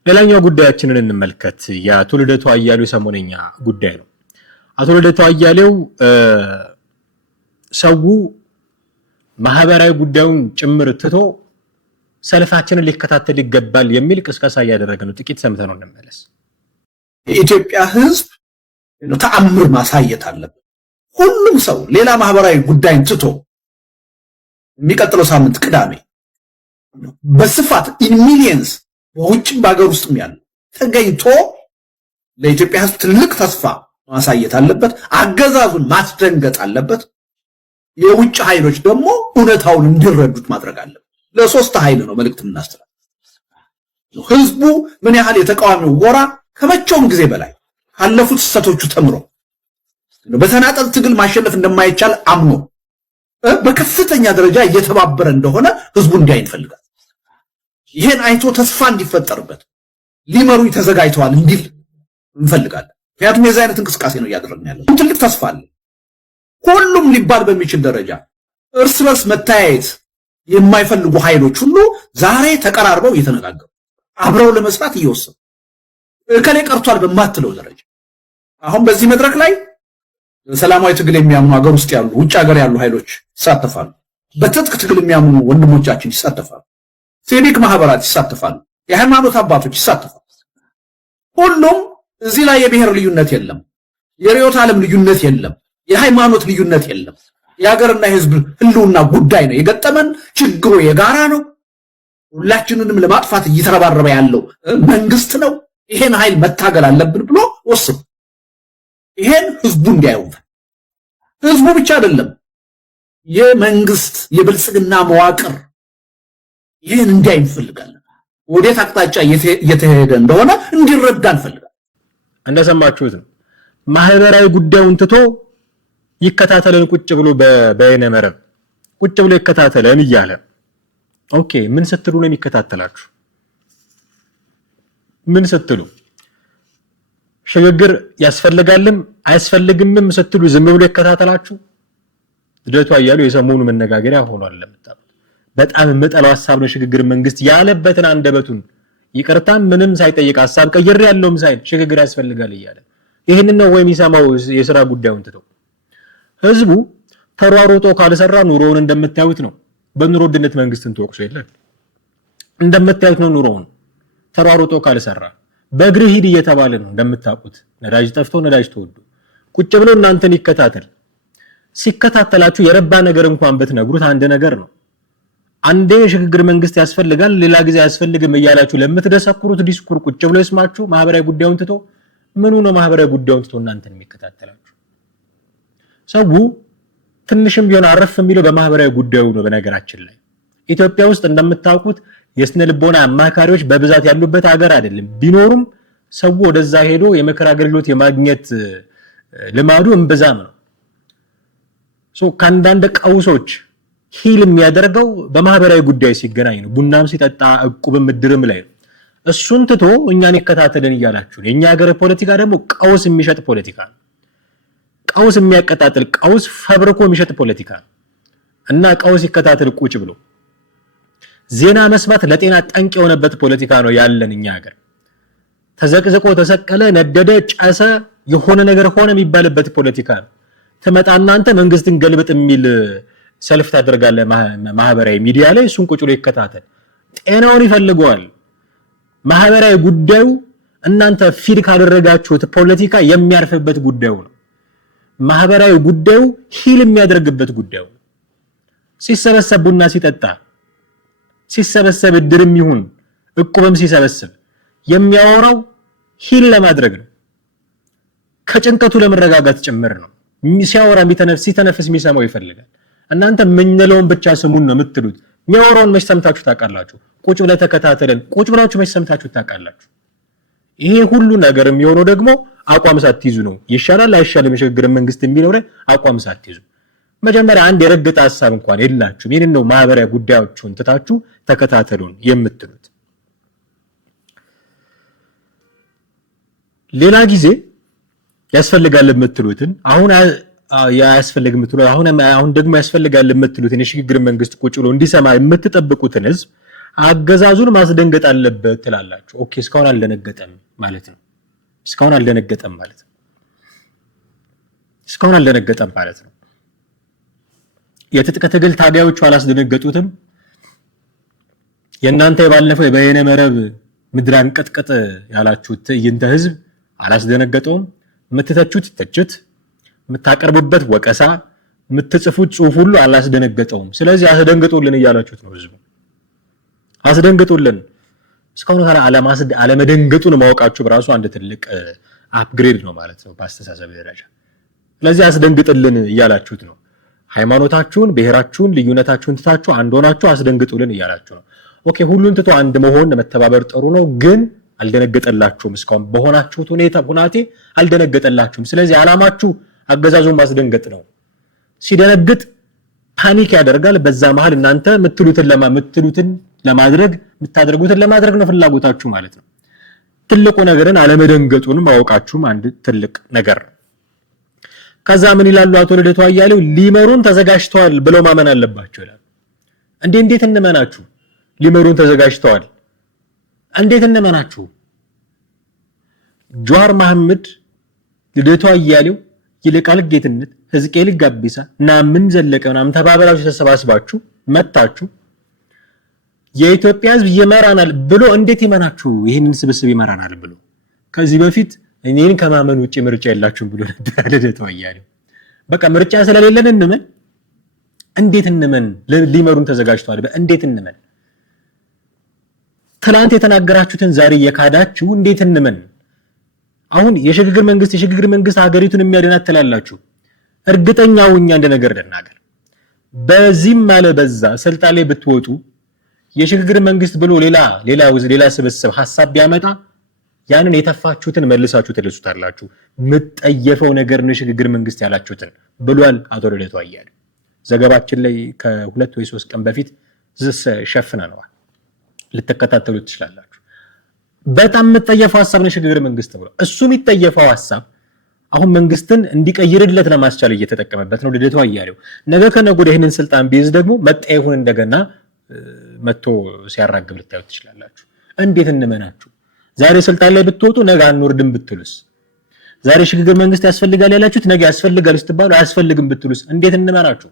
ሌላኛው ጉዳያችንን እንመልከት። የአቶ ልደቱ አያሌው ሰሞነኛ ጉዳይ ነው። አቶ ልደቱ አያሌው ሰው ማህበራዊ ጉዳዩን ጭምር ትቶ ሰልፋችንን ሊከታተል ይገባል የሚል ቅስቀሳ እያደረገ ነው። ጥቂት ሰምተን ነው እንመለስ። የኢትዮጵያ ህዝብ ተአምር ማሳየት አለበት። ሁሉም ሰው ሌላ ማህበራዊ ጉዳይን ትቶ የሚቀጥለው ሳምንት ቅዳሜ በስፋት ኢን ሚሊየንስ በውጭ በሀገር ውስጥም ያለ ተገኝቶ ለኢትዮጵያ ህዝብ ትልቅ ተስፋ ማሳየት አለበት። አገዛዙን ማስደንገጥ አለበት። የውጭ ኃይሎች ደግሞ እውነታውን እንዲረዱት ማድረግ አለበት። ለሶስት ኃይል ነው መልእክት የምናስተላልፈው። ህዝቡ ምን ያህል የተቃዋሚው ጎራ ከመቼውም ጊዜ በላይ ካለፉት ስህተቶቹ ተምሮ በተናጠል ትግል ማሸነፍ እንደማይቻል አምኖ በከፍተኛ ደረጃ እየተባበረ እንደሆነ ህዝቡ እንዲያይ እንፈልጋለን። ይሄን አይቶ ተስፋ እንዲፈጠርበት ሊመሩ ተዘጋጅተዋል እንዲል እንፈልጋለን። ምክንያቱም የዚህ አይነት እንቅስቃሴ ነው እያደረግን ያለው። ትልቅ ተስፋ አለ። ሁሉም ሊባል በሚችል ደረጃ እርስ በርስ መተያየት የማይፈልጉ ኃይሎች ሁሉ ዛሬ ተቀራርበው እየተነጋገሩ አብረው ለመስራት እየወሰኑ እከሌ ቀርቷል በማትለው ደረጃ አሁን በዚህ መድረክ ላይ ሰላማዊ ትግል የሚያምኑ ሀገር ውስጥ ያሉ ውጭ ሀገር ያሉ ኃይሎች ይሳተፋሉ። በትጥቅ ትግል የሚያምኑ ወንድሞቻችን ይሳተፋሉ። ሲቪክ ማህበራት ይሳተፋሉ። የሃይማኖት አባቶች ይሳተፋሉ። ሁሉም እዚህ ላይ የብሔር ልዩነት የለም፣ የርዕዮተ ዓለም ልዩነት የለም፣ የሃይማኖት ልዩነት የለም። የሀገርና የህዝብ ህልውና ጉዳይ ነው። የገጠመን ችግሩ የጋራ ነው። ሁላችንንም ለማጥፋት እየተረባረበ ያለው መንግስት ነው። ይሄን ኃይል መታገል አለብን ብሎ ወስኑ። ይሄን ህዝቡ እንዲያየው፣ ህዝቡ ብቻ አይደለም የመንግስት የብልጽግና መዋቅር ይሄን እንዲያይ እንፈልጋለን። ወዴት አቅጣጫ እየተሄደ እንደሆነ እንዲረዳ እንፈልጋለን። እንደሰማችሁት ነው። ማህበራዊ ጉዳዩን ትቶ ይከታተለን ቁጭ ብሎ በበይነ መረብ ቁጭ ብሎ ይከታተለን እያለ ኦኬ። ምን ስትሉ ነው የሚከታተላችሁ? ምን ስትሉ ሽግግር ያስፈልጋልም አያስፈልግምም ስትሉ ዝም ብሎ ይከታተላችሁ? ልደቱ አያሌው የሰሞኑ መነጋገሪያ ሆኗል። ለምታውቁት በጣም የምጠላው ሐሳብ ነው ሽግግር። መንግስት ያለበትን አንደበቱን ይቅርታም ምንም ሳይጠይቅ ሐሳብ ቀይር ያለውም ሳይል ሽግግር ያስፈልጋል እያለ ይሄንን ነው ወይም ይሰማው የሥራ ጉዳዩን ትቶ ህዝቡ ተሯሩጦ ካልሰራ ኑሮውን እንደምታዩት ነው። በኑሮ ውድነት መንግስትን ተወቅሶ የለም። እንደምታዩት ነው ኑሮውን ተሯሩጦ ካልሰራ በእግር ሂድ እየተባለ ነው። እንደምታውቁት ነዳጅ ጠፍቶ ነዳጅ ተወዶ ቁጭ ብሎ እናንተን ይከታተል። ሲከታተላችሁ የረባ ነገር እንኳን በትነግሩት አንድ ነገር ነው። አንዴ የሽግግር መንግስት ያስፈልጋል፣ ሌላ ጊዜ አያስፈልግም እያላችሁ ለምትደሰኩሩት ዲስኩር ቁጭ ብሎ ይስማችሁ። ማህበራዊ ጉዳዩን ትቶ ምኑ ነው ማህበራዊ ጉዳዩን ትቶ እናንተን የሚከታተላችሁ? ሰው ትንሽም ቢሆን አረፍ የሚለው በማህበራዊ ጉዳዩ ነው። በነገራችን ላይ ኢትዮጵያ ውስጥ እንደምታውቁት የስነ ልቦና አማካሪዎች በብዛት ያሉበት ሀገር አይደለም። ቢኖሩም ሰው ወደዛ ሄዶ የምክር አገልግሎት የማግኘት ልማዱ እምብዛም ነው። ከአንዳንድ ቀውሶች ሂል የሚያደርገው በማህበራዊ ጉዳይ ሲገናኝ ነው። ቡናም ሲጠጣ እቁብም እድርም ላይ ነው። እሱን ትቶ እኛን ይከታተልን እያላችሁ ነው። የኛ ሀገር ፖለቲካ ደግሞ ቀውስ የሚሸጥ ፖለቲካ ነው። ቀውስ የሚያቀጣጥል ቀውስ ፈብርኮ የሚሸጥ ፖለቲካ ነው እና ቀውስ ይከታተል ቁጭ ብሎ ዜና መስማት ለጤና ጠንቅ የሆነበት ፖለቲካ ነው ያለን እኛ ሀገር። ተዘቅዝቆ ተሰቀለ፣ ነደደ፣ ጨሰ፣ የሆነ ነገር ሆነ የሚባልበት ፖለቲካ ነው። ትመጣና አንተ መንግስትን ገልብጥ የሚል ሰልፍ ታደርጋለህ ማህበራዊ ሚዲያ ላይ። እሱን ቁጭ ብሎ ይከታተል። ጤናውን ይፈልገዋል። ማህበራዊ ጉዳዩ እናንተ ፊድ ካደረጋችሁት ፖለቲካ የሚያርፍበት ጉዳዩ ነው። ማህበራዊ ጉዳዩ ሂል የሚያደርግበት ጉዳዩ ሲሰበሰብ ቡና ሲጠጣ ሲሰበሰብ እድርም ይሁን እቁብም ሲሰበስብ የሚያወራው ሂል ለማድረግ ነው። ከጭንቀቱ ለመረጋጋት ጭምር ነው። ሲያወራ ሲተነፍስ የሚሰማው ይፈልጋል። እናንተ ምንለውን ብቻ ስሙን ነው የምትሉት። የሚያወራውን መች ሰምታችሁ ታውቃላችሁ? ቁጭ ብለ ተከታተለን ቁጭ ብላችሁ መች ሰምታችሁ ታውቃላችሁ? ይሄ ሁሉ ነገር የሚሆነው ደግሞ አቋም ሳትይዙ ነው። ይሻላል አይሻልም የሽግግር መንግስት የሚለው ላይ አቋም ሳትይዙ መጀመሪያ አንድ የረገጠ ሐሳብ እንኳን የላችሁም። ይሄንን ነው ማህበራዊ ጉዳዮችን ትታችሁ ተከታተሉን የምትሉት። ሌላ ጊዜ ያስፈልጋል የምትሉትን አሁን ደግሞ ያስፈልጋል የምትሉትን የሽግግር መንግስት ቁጭ ብሎ እንዲሰማ የምትጠብቁትን ህዝብ አገዛዙን ማስደንገጥ አለበት ትላላችሁ። ኦኬ እስካሁን አልደነገጠም ማለት ነው። እስካሁን አልደነገጠም ማለት ነው። የትጥቅ ትግል ታጋዮቹ አላስደነገጡትም። የእናንተ የባለፈው የበየነ መረብ ምድራን ቅጥቅጥ ያላችሁት ትዕይንተ ህዝብ አላስደነገጠውም። የምትተቹት ትችት፣ የምታቀርቡበት ወቀሳ፣ የምትጽፉት ጽሁፍ ሁሉ አላስደነገጠውም። ስለዚህ አስደንግጡልን እያላችሁት ነው ህዝቡ። አስደንግጡልን። እስካሁን አለመደንገጡን ማወቃችሁ በራሱ አንድ ትልቅ አፕግሬድ ነው ማለት ነው በአስተሳሰብ ደረጃ። ስለዚህ አስደንግጥልን እያላችሁት ነው። ሃይማኖታችሁን፣ ብሔራችሁን፣ ልዩነታችሁን ትታችሁ አንድ ሆናችሁ አስደንግጡልን እያላችሁ ነው። ኦኬ ሁሉን ትቶ አንድ መሆን መተባበር ጥሩ ነው፣ ግን አልደነገጠላችሁም። እስካሁን በሆናችሁት ሁናቴ አልደነገጠላችሁም። ስለዚህ ዓላማችሁ አገዛዙን ማስደንገጥ ነው። ሲደነግጥ ፓኒክ ያደርጋል። በዛ መሃል እናንተ የምታደርጉትን ለማድረግ ነው ፍላጎታችሁ ማለት ነው። ትልቁ ነገርን አለመደንገጡን ማወቃችሁም አንድ ትልቅ ነገር። ከዛ ምን ይላሉ አቶ ልደቱ አያሌው? ሊመሩን ተዘጋጅተዋል ብለው ማመን አለባቸው ይላሉ። እንዴት እንመናችሁ? ሊመሩን ተዘጋጅተዋል እንዴት እንመናችሁ? ጀዋር መሐመድ፣ ልደቱ አያሌው፣ ይልቃል ጌትነት፣ ሕዝቅኤል ጋቢሳ እና ምን ዘለቀ ምናምን ተባበራችሁ ተሰባስባችሁ መጣችሁ የኢትዮጵያ ሕዝብ ይመራናል ብሎ እንዴት ይመናችሁ? ይሄንን ስብስብ ይመራናል ብሎ ከዚህ በፊት እኔን ከማመን ውጪ ምርጫ የላችሁም ብሎ ነበር ልደቱ አያሌው። በቃ ምርጫ ስለሌለን እንመን። እንዴት እንመን? ሊመሩን ተዘጋጅተዋል እንዴት እንመን? ትላንት የተናገራችሁትን ዛሬ የካዳችሁ እንዴት እንመን? አሁን የሽግግር መንግስት ሀገሪቱን የሚያድናት ትላላችሁ። እርግጠኛው እኛ እንደ ነገር ደናገር በዚህም ማለ በዛ ስልጣን ላይ ብትወጡ የሽግግር መንግስት ብሎ ሌላ ስብስብ ሐሳብ ቢያመጣ ያንን የተፋችሁትን መልሳችሁ ትልሱታላችሁ። ምትጠየፈው ነገር ነው የሽግግር መንግስት ያላችሁትን ብሏል አቶ ልደቱ አያሌው። ዘገባችን ላይ ከ2 ወይ 3 ቀን በፊት ሸፍነነዋል። ልትከታተሉት ትችላላችሁ። በጣም የምትጠየፈው ሐሳብ ነው የሽግግር መንግስት ብሎ እሱ የሚጠየፈው ሐሳብ አሁን መንግስትን እንዲቀይርለት ለማስቻል እየተጠቀመበት ነው ልደቱ አያሌው። ነገ ከነገ ወዲያ ይህንን ስልጣን ቢይዝ ደግሞ መጠየፉን እንደገና መጥቶ ሲያራግብ ልታዩት ትችላላችሁ። እንዴት እንመናችሁ? ዛሬ ስልጣን ላይ ብትወጡ ነገ አንወርድም ብትሉስ? ዛሬ ሽግግር መንግስት ያስፈልጋል ያላችሁት ነገ ያስፈልጋል ስትባሉ አያስፈልግም ብትሉስ? እንዴት እንመናችሁ?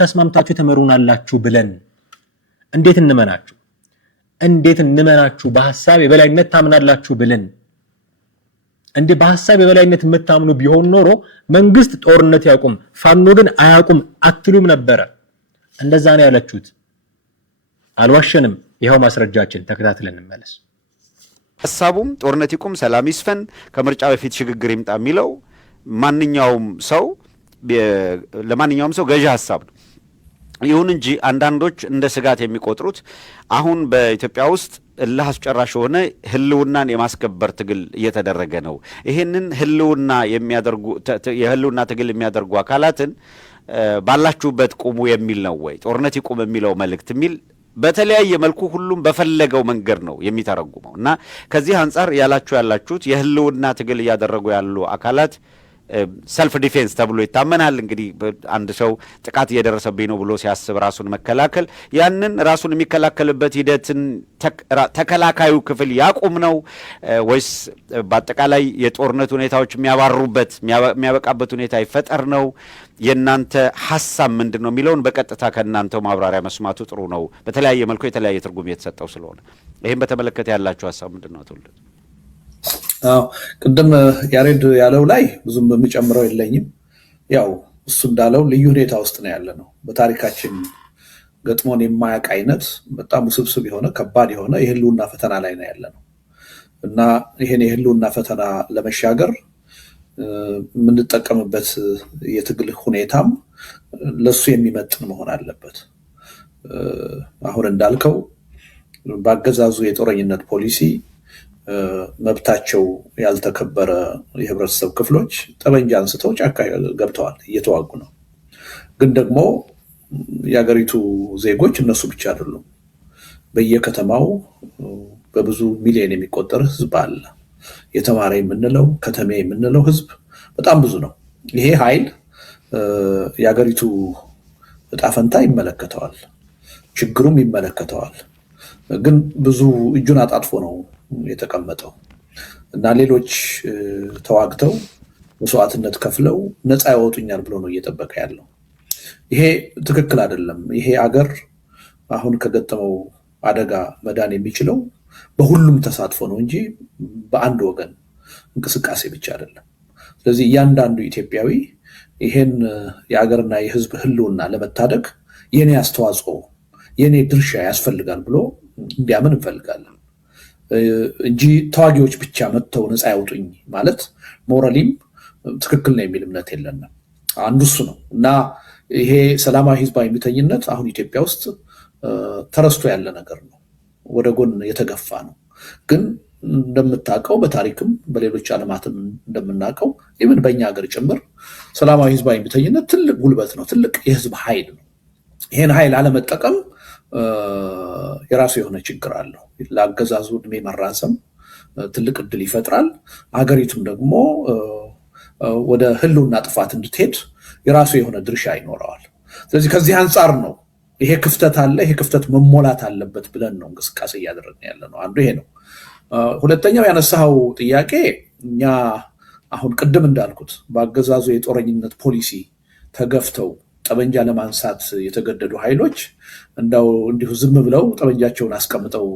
ተስማምታችሁ ተመሩናላችሁ ብለን እንዴት እንመናችሁ? በሐሳብ የበላይነት ታምናላችሁ ብለን በሐሳብ የበላይነት የምታምኑ ቢሆን ኖሮ መንግስት ጦርነት ያቁም፣ ፋኖ ግን አያቁም አትሉም ነበረ። እንደዛ ነው ያላችሁት። አልዋሸንም። ይሄው ማስረጃችን ተከታትለን እንመለስ። ሐሳቡም ጦርነት ይቁም፣ ሰላም ይስፈን፣ ከምርጫ በፊት ሽግግር ይምጣ የሚለው ለማንኛውም ሰው ገዢ ሐሳብ ነው። ይሁን እንጂ አንዳንዶች እንደ ስጋት የሚቆጥሩት አሁን በኢትዮጵያ ውስጥ እልህ አስጨራሽ የሆነ ህልውናን የማስከበር ትግል እየተደረገ ነው። ይሄንን የህልውና ትግል የሚያደርጉ አካላትን ባላችሁበት ቁሙ የሚል ነው ወይ ጦርነት ይቁም የሚለው መልእክት የሚል በተለያየ መልኩ ሁሉም በፈለገው መንገድ ነው የሚተረጉመው እና ከዚህ አንጻር ያላችሁት የህልውና ትግል እያደረጉ ያሉ አካላት ሰልፍ ዲፌንስ ተብሎ ይታመናል። እንግዲህ አንድ ሰው ጥቃት እየደረሰብኝ ነው ብሎ ሲያስብ ራሱን መከላከል፣ ያንን ራሱን የሚከላከልበት ሂደትን ተከላካዩ ክፍል ያቁም ነው ወይስ በአጠቃላይ የጦርነት ሁኔታዎች የሚያበቃበት ሁኔታ ይፈጠር ነው? የእናንተ ሐሳብ ምንድን ነው የሚለውን በቀጥታ ከእናንተው ማብራሪያ መስማቱ ጥሩ ነው። በተለያየ መልኩ የተለያየ ትርጉም የተሰጠው ስለሆነ ይህም በተመለከተ ያላችሁ ሐሳብ ምንድን ነው? ትውልድ ቅድም ያሬድ ያለው ላይ ብዙም በሚጨምረው የለኝም። ያው እሱ እንዳለው ልዩ ሁኔታ ውስጥ ነው ያለ ነው። በታሪካችን ገጥሞን የማያውቅ አይነት በጣም ውስብስብ የሆነ ከባድ የሆነ የህልውና ፈተና ላይ ነው ያለ ነው። እና ይሄን የህልውና ፈተና ለመሻገር የምንጠቀምበት የትግል ሁኔታም ለሱ የሚመጥን መሆን አለበት። አሁን እንዳልከው በአገዛዙ የጦረኝነት ፖሊሲ መብታቸው ያልተከበረ የህብረተሰብ ክፍሎች ጠመንጃ አንስተው ጫካ ገብተዋል፣ እየተዋጉ ነው። ግን ደግሞ የሀገሪቱ ዜጎች እነሱ ብቻ አይደሉም። በየከተማው በብዙ ሚሊዮን የሚቆጠር ህዝብ አለ። የተማረ የምንለው ከተሜ የምንለው ህዝብ በጣም ብዙ ነው። ይሄ ኃይል የሀገሪቱ እጣ ፈንታ ይመለከተዋል፣ ችግሩም ይመለከተዋል። ግን ብዙ እጁን አጣጥፎ ነው የተቀመጠው እና ሌሎች ተዋግተው መስዋዕትነት ከፍለው ነፃ ያወጡኛል ብሎ ነው እየጠበቀ ያለው። ይሄ ትክክል አይደለም። ይሄ አገር አሁን ከገጠመው አደጋ መዳን የሚችለው በሁሉም ተሳትፎ ነው እንጂ በአንድ ወገን እንቅስቃሴ ብቻ አይደለም። ስለዚህ እያንዳንዱ ኢትዮጵያዊ ይሄን የአገርና የህዝብ ህልውና ለመታደግ የኔ አስተዋጽኦ የኔ ድርሻ ያስፈልጋል ብሎ እንዲያምን እንፈልጋለን እንጂ ተዋጊዎች ብቻ መጥተው ነፃ ያውጡኝ ማለት ሞራሊም ትክክል ነው የሚል እምነት የለንም። አንዱ እሱ ነው እና ይሄ ሰላማዊ ህዝባዊ እምቢተኝነት አሁን ኢትዮጵያ ውስጥ ተረስቶ ያለ ነገር ነው፣ ወደ ጎን የተገፋ ነው። ግን እንደምታውቀው በታሪክም በሌሎች ዓለማትም እንደምናውቀው ይህን በእኛ ሀገር ጭምር ሰላማዊ ህዝባዊ እምቢተኝነት ትልቅ ጉልበት ነው፣ ትልቅ የህዝብ ኃይል ነው። ይህን ኃይል አለመጠቀም የራሱ የሆነ ችግር አለው። ለአገዛዙ እድሜ መራዘም ትልቅ እድል ይፈጥራል። ሀገሪቱም ደግሞ ወደ ህልውና ጥፋት እንድትሄድ የራሱ የሆነ ድርሻ ይኖረዋል። ስለዚህ ከዚህ አንጻር ነው ይሄ ክፍተት አለ፣ ይሄ ክፍተት መሞላት አለበት ብለን ነው እንቅስቃሴ እያደረግን ያለ ነው። አንዱ ይሄ ነው። ሁለተኛው ያነሳው ጥያቄ እኛ አሁን ቅድም እንዳልኩት በአገዛዙ የጦረኝነት ፖሊሲ ተገፍተው ጠመንጃ ለማንሳት የተገደዱ ኃይሎች እንዲሁ ዝም ብለው ጠመንጃቸውን አስቀምጠው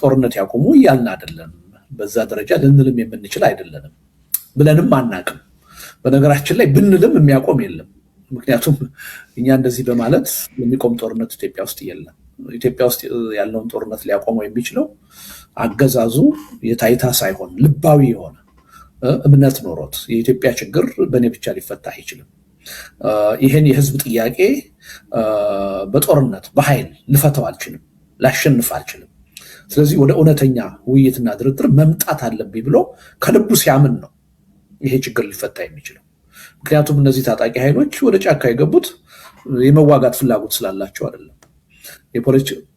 ጦርነት ያቆሙ እያልን አይደለም። በዛ ደረጃ ልንልም የምንችል አይደለንም፣ ብለንም አናቅም። በነገራችን ላይ ብንልም የሚያቆም የለም። ምክንያቱም እኛ እንደዚህ በማለት የሚቆም ጦርነት ኢትዮጵያ ውስጥ የለም። ኢትዮጵያ ውስጥ ያለውን ጦርነት ሊያቆመው የሚችለው አገዛዙ የታይታ ሳይሆን ልባዊ የሆነ እምነት ኖሮት የኢትዮጵያ ችግር በእኔ ብቻ ሊፈታ አይችልም፣ ይህን የህዝብ ጥያቄ በጦርነት በኃይል ልፈተው አልችልም፣ ላሸንፍ አልችልም፣ ስለዚህ ወደ እውነተኛ ውይይትና ድርድር መምጣት አለብኝ ብሎ ከልቡ ሲያምን ነው ይሄ ችግር ሊፈታ የሚችለው። ምክንያቱም እነዚህ ታጣቂ ኃይሎች ወደ ጫካ የገቡት የመዋጋት ፍላጎት ስላላቸው አይደለም።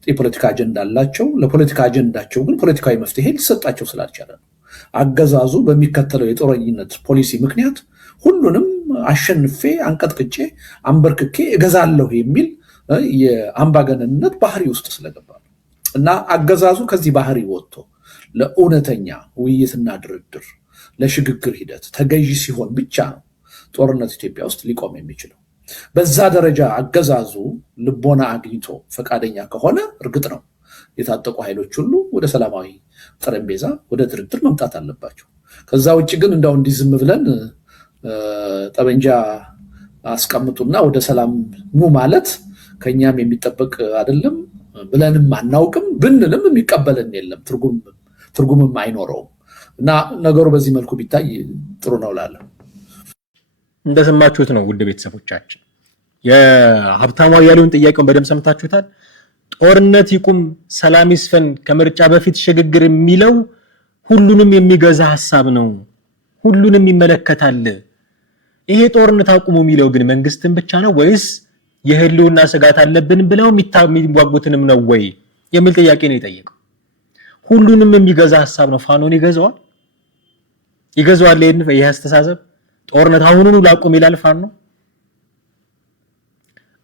የፖለቲካ አጀንዳ አላቸው። ለፖለቲካ አጀንዳቸው ግን ፖለቲካዊ መፍትሄ ሊሰጣቸው ስላልቻለ ነው። አገዛዙ በሚከተለው የጦረኝነት ፖሊሲ ምክንያት ሁሉንም አሸንፌ አንቀጥቅጬ አንበርክኬ እገዛለሁ የሚል የአምባገነንነት ባህሪ ውስጥ ስለገባ ነው እና አገዛዙ ከዚህ ባህሪ ወጥቶ ለእውነተኛ ውይይትና ድርድር ለሽግግር ሂደት ተገዢ ሲሆን ብቻ ነው ጦርነት ኢትዮጵያ ውስጥ ሊቆም የሚችለው። በዛ ደረጃ አገዛዙ ልቦና አግኝቶ ፈቃደኛ ከሆነ እርግጥ ነው የታጠቁ ኃይሎች ሁሉ ወደ ሰላማዊ ጠረጴዛ ወደ ድርድር መምጣት አለባቸው። ከዛ ውጭ ግን እንዳው እንዲዝም ብለን ጠመንጃ አስቀምጡና ወደ ሰላም ኑ ማለት ከኛም የሚጠበቅ አይደለም፣ ብለንም አናውቅም፣ ብንልም የሚቀበልን የለም፣ ትርጉምም አይኖረውም እና ነገሩ በዚህ መልኩ ቢታይ ጥሩ ነው እላለሁ። እንደሰማችሁት ነው ውድ ቤተሰቦቻችን፣ የሀብታሙ አያሌውን ጥያቄውን በደንብ ሰምታችሁታል። ጦርነት ይቁም፣ ሰላም ይስፈን፣ ከምርጫ በፊት ሽግግር የሚለው ሁሉንም የሚገዛ ሀሳብ ነው፣ ሁሉንም ይመለከታል። ይሄ ጦርነት አቁሙ የሚለው ግን መንግስትን ብቻ ነው ወይስ የህልውና ስጋት አለብን ብለው የሚዋጉትንም ነው ወይ የሚል ጥያቄ ነው የጠየቀው። ሁሉንም የሚገዛ ሀሳብ ነው። ፋኖን ይገዛዋል? ይሄ አስተሳሰብ ጦርነት አሁኑኑ ላቁም ይላል ፋኖ?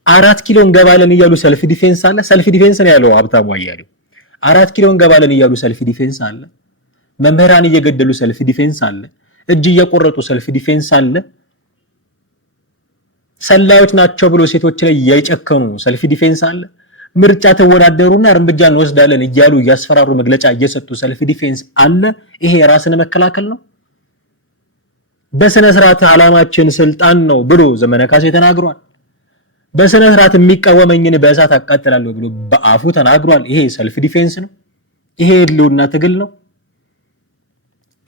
4 ኪሎ እንገባለን እያሉ ሰልፍ ዲፌንስ አለ። ሰልፍ ዲፌንስ ነው ያለው ሀብታሙ አያሌው። 4 ኪሎ እንገባለን እያሉ ሰልፍ ዲፌንስ አለ። መምህራን እየገደሉ ሰልፍ ዲፌንስ አለ። እጅ እየቆረጡ ሰልፍ ዲፌንስ አለ። ሰላዮች ናቸው ብሎ ሴቶች ላይ እየጨከኑ ሰልፍ ዲፌንስ አለ። ምርጫ ተወዳደሩና እርምጃ እንወስዳለን እያሉ እያስፈራሩ መግለጫ እየሰጡ ሰልፍ ዲፌንስ አለ። ይሄ ራስን መከላከል ነው። በስነ ስርዓት ዓላማችን ስልጣን ነው ብሎ ዘመነ ካሴ ተናግሯል። በስነ ስርዓት የሚቃወመኝን በእሳት አቃጥላለሁ ብሎ በአፉ ተናግሯል። ይሄ ሰልፍ ዲፌንስ ነው? ይሄ ህልውና ትግል ነው?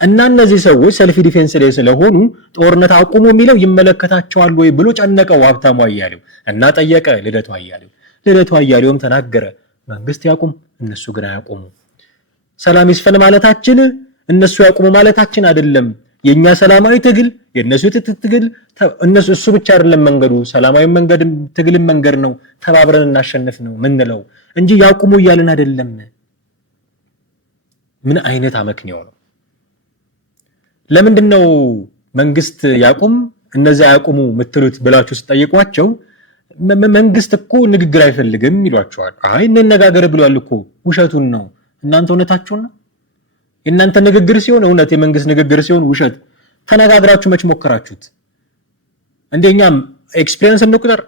እና እነዚህ ሰዎች ሰልፍ ዲፌንስ ላይ ስለሆኑ ጦርነት አቁሙ የሚለው ይመለከታቸዋል ወይ ብሎ ጨነቀው ሀብታሙ አያሌው እና ጠየቀ ልደቱ አያሌው። ልደቱ አያሌውም ተናገረ፣ መንግስት ያቁም፣ እነሱ ግን አያቁሙ። ሰላም ይስፈን ማለታችን እነሱ ያቁሙ ማለታችን አይደለም። የኛ ሰላማዊ ትግል የነሱ ትግል እነሱ እሱ ብቻ አይደለም መንገዱ፣ ሰላማዊ መንገድ ትግልን መንገድ ነው፣ ተባብረን እናሸንፍ ነው ምንለው እንጂ ያቁሙ እያልን አይደለም። ምን አይነት አመክንዮ ነው? ለምንድነው መንግስት ያቁም እነዛ ያቁሙ ምትሉት ብላችሁ ስጠይቋቸው መንግስት እኮ ንግግር አይፈልግም ይሏቸዋል። አይ እንነጋገር ብሏል እኮ ውሸቱን ነው። እናንተ እውነታችሁን ነው። የእናንተ ንግግር ሲሆን እውነት፣ የመንግስት ንግግር ሲሆን ውሸት። ተነጋግራችሁ መች ሞከራችሁት? እንደኛም ኤክስፒሪየንስ እንቁጠር።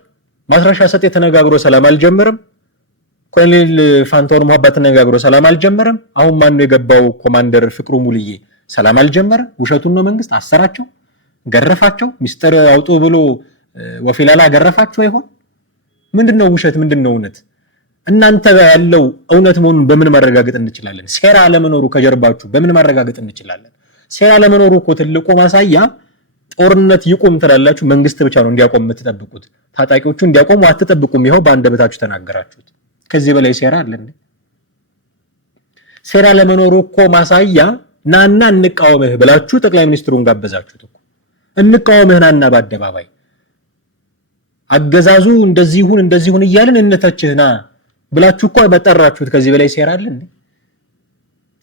ማስረሻ ሰጤ ተነጋግሮ ሰላም አልጀመረም። ኮሎኔል ፋንታውን መሐባት ተነጋግሮ ሰላም አልጀመረም። አሁን ማን ነው የገባው? ኮማንደር ፍቅሩ ሙልዬ ሰላም አልጀመረ። ውሸቱን ነው። መንግስት አሰራቸው፣ ገረፋቸው፣ ሚስጥር አውጡ ብሎ ወፊላላ ገረፋቸው ይሆን? ምንድነው ውሸት? ምንድነው እውነት? እናንተ ያለው እውነት መሆኑን በምን ማረጋገጥ እንችላለን? ሴራ ለመኖሩ ከጀርባችሁ በምን ማረጋገጥ እንችላለን? ሴራ ለመኖሩ እኮ ትልቁ ማሳያ ጦርነት ይቆም ትላላችሁ፣ መንግስት ብቻ ነው እንዲያቆም የምትጠብቁት። ታጣቂዎቹ እንዲያቆሙ አትጠብቁም። ይኸው በአንደበታችሁ ተናገራችሁት። ከዚህ በላይ ሴራ አለ እንዴ? ሴራ ለመኖሩ እኮ ማሳያ ናና እንቃወምህ ብላችሁ ጠቅላይ ሚኒስትሩን ጋበዛችሁት እኮ። እንቃወምህ ናና በአደባባይ አገዛዙ እንደዚህ ይሁን እያልን እንተችህና ብላችሁ እኮ በጠራችሁት። ከዚህ በላይ ሴራ አለ እንዴ?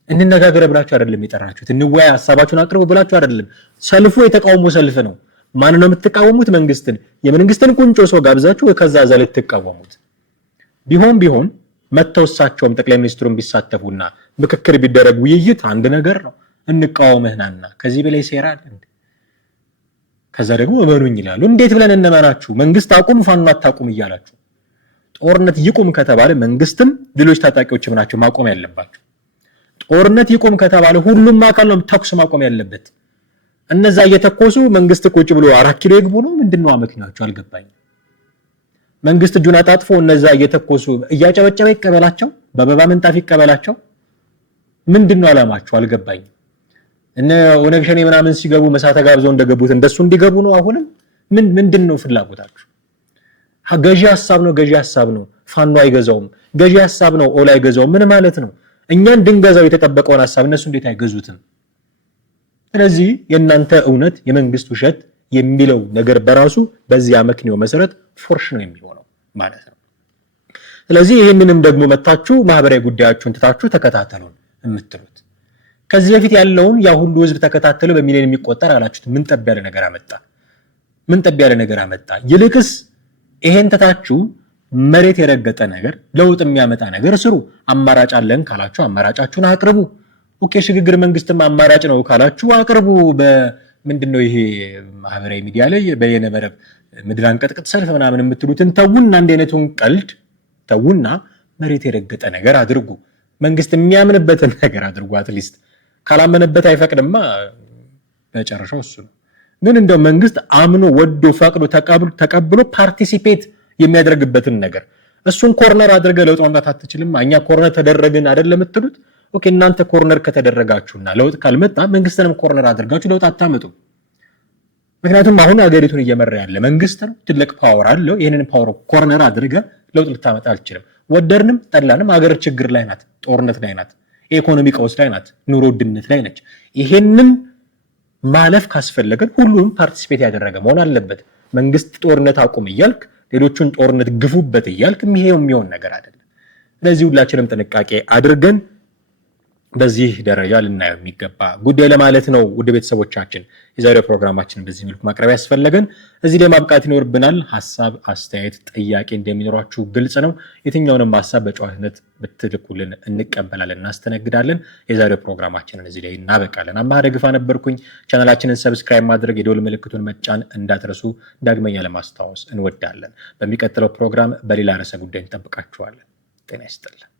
እንነጋገር ብላችሁ አይደለም የጠራችሁት። እንወያይ፣ ሐሳባችሁን አቅርቡ ብላችሁ አይደለም። ሰልፉ የተቃውሞ ሰልፍ ነው። ማን ነው የምትቃወሙት? መንግስትን። የመንግስትን ቁንጮ ሰው ጋብዛችሁ ከዛ ዘለ ትቃወሙት። ቢሆን መተውሳቸውም ጠቅላይ ሚኒስትሩን ቢሳተፉና ምክክር ቢደረግ ውይይት አንድ ነገር ነው። እንቃወምህናና ከዚህ በላይ ሴራ አለ እንዴ? ከዛ ደግሞ እመኑኝ ይላሉ። እንዴት ብለን እንመናችሁ? መንግስት አቁም ፋኖ አታቁም እያላችሁ ጦርነት ይቁም ከተባለ መንግስትም ሌሎች ታጣቂዎችም ናቸው ማቆም ያለባቸው። ጦርነት ይቁም ከተባለ ሁሉም አካል ነው ተኩስ ማቆም ያለበት። እነዛ እየተኮሱ መንግስት ቁጭ ብሎ 4 ኪሎ ይግቡ ነው? ምንድነው አመክንያቸው? አልገባኝም። መንግስት እጁን አጣጥፎ እነዛ እየተኮሱ እያጨበጨበ ይቀበላቸው፣ በአበባ ምንጣፍ ይቀበላቸው። ምንድነው አላማቸው? አልገባኝም። እነ ኦነግ ሸኔ ምናምን ሲገቡ መሳተ ጋብዘው እንደገቡት እንደሱ እንዲገቡ ነው። አሁንም ምንድነው ፍላጎታችሁ? ገዢ ሐሳብ ነው። ፋኖ አይገዛውም። ገዢ ሐሳብ ነው። ኦላ አይገዛውም። ምን ማለት ነው? እኛ እንድንገዛው የተጠበቀውን ሐሳብ እነሱ እንዴት አይገዙትም? ስለዚህ የእናንተ እውነት የመንግስት ውሸት የሚለው ነገር በራሱ በዚህ አመክንዮ መሰረት ፎርሽ ነው የሚሆነው ማለት ነው። ስለዚህ ይህንንም ደግሞ መታችሁ ማህበራዊ ጉዳያችሁን ትታችሁ ተከታተሉን የምትሉት ከዚህ በፊት ያለውን ያ ሁሉ ህዝብ ተከታተለው በሚሊዮን የሚቆጠር አላችሁት። ምን ጠብ ያለ ነገር አመጣ? ይልቅስ ይሄን ተታችሁ መሬት የረገጠ ነገር ለውጥ የሚያመጣ ነገር ስሩ። አማራጭ አለን ካላችሁ አማራጫችሁን አቅርቡ። ኦኬ ሽግግር መንግስትም አማራጭ ነው ካላችሁ አቅርቡ። በምንድነው ይሄ ማህበራዊ ሚዲያ ላይ በየነ መረብ ምድር አንቀጥቅጥ ሰልፍ ምናምን የምትሉትን ተውና፣ እንደ አይነቱን ቀልድ ተውና መሬት የረገጠ ነገር አድርጉ። መንግስት የሚያምንበትን ነገር አድርጉ። አትሊስት ካላመነበት አይፈቅድማ በጨረሻው እሱ ነው። ግን እንደው መንግስት አምኖ ወዶ ፈቅዶ ተቀብሎ ፓርቲሲፔት የሚያደርግበትን ነገር እሱን ኮርነር አድርገ ለውጥ ማምጣት አትችልም። እኛ ኮርነር ተደረግን አይደለም የምትሉት? ኦኬ እናንተ ኮርነር ከተደረጋችሁና ለውጥ ካልመጣ መንግስትንም ኮርነር አድርጋችሁ ለውጥ አታመጡ። ምክንያቱም አሁን ሀገሪቱን እየመራ ያለ መንግስት ነው። ትልቅ ፓወር አለው። ይሄንን ፓወር ኮርነር አድርገ ለውጥ ልታመጣ አልችልም። ወደርንም ጠላንም ሀገር ችግር ላይ ናት፣ ጦርነት ላይ ናት፣ ኢኮኖሚ ቀውስ ላይ ናት፣ ኑሮ ውድነት ላይ ነች። ይሄንን ማለፍ ካስፈለገን ሁሉንም ፓርቲሲፔት ያደረገ መሆን አለበት። መንግስት ጦርነት አቁም እያልክ ሌሎቹን ጦርነት ግፉበት እያልክ ይሄው የሚሆን ነገር አይደለም። ስለዚህ ሁላችንም ጥንቃቄ አድርገን በዚህ ደረጃ ልናየው የሚገባ ጉዳይ ለማለት ነው። ውድ ቤተሰቦቻችን የዛሬው ፕሮግራማችን በዚህ መልኩ ማቅረብ ያስፈለገን እዚህ ላይ ማብቃት ይኖርብናል። ሐሳብ፣ አስተያየት፣ ጥያቄ እንደሚኖራችሁ ግልጽ ነው። የትኛውንም ሐሳብ በጨዋነት ብትልኩልን እንቀበላለን፣ እናስተናግዳለን። የዛሬው ፕሮግራማችንን እዚህ ላይ እናበቃለን። አማሃ ደግፋ ነበርኩኝ። ቻናላችንን ሰብስክራይብ ማድረግ የደወል ምልክቱን መጫን እንዳትረሱ ዳግመኛ ለማስታወስ እንወዳለን። በሚቀጥለው ፕሮግራም በሌላ ርዕሰ ጉዳይ እንጠብቃችኋለን። ጤና ይስጥልን።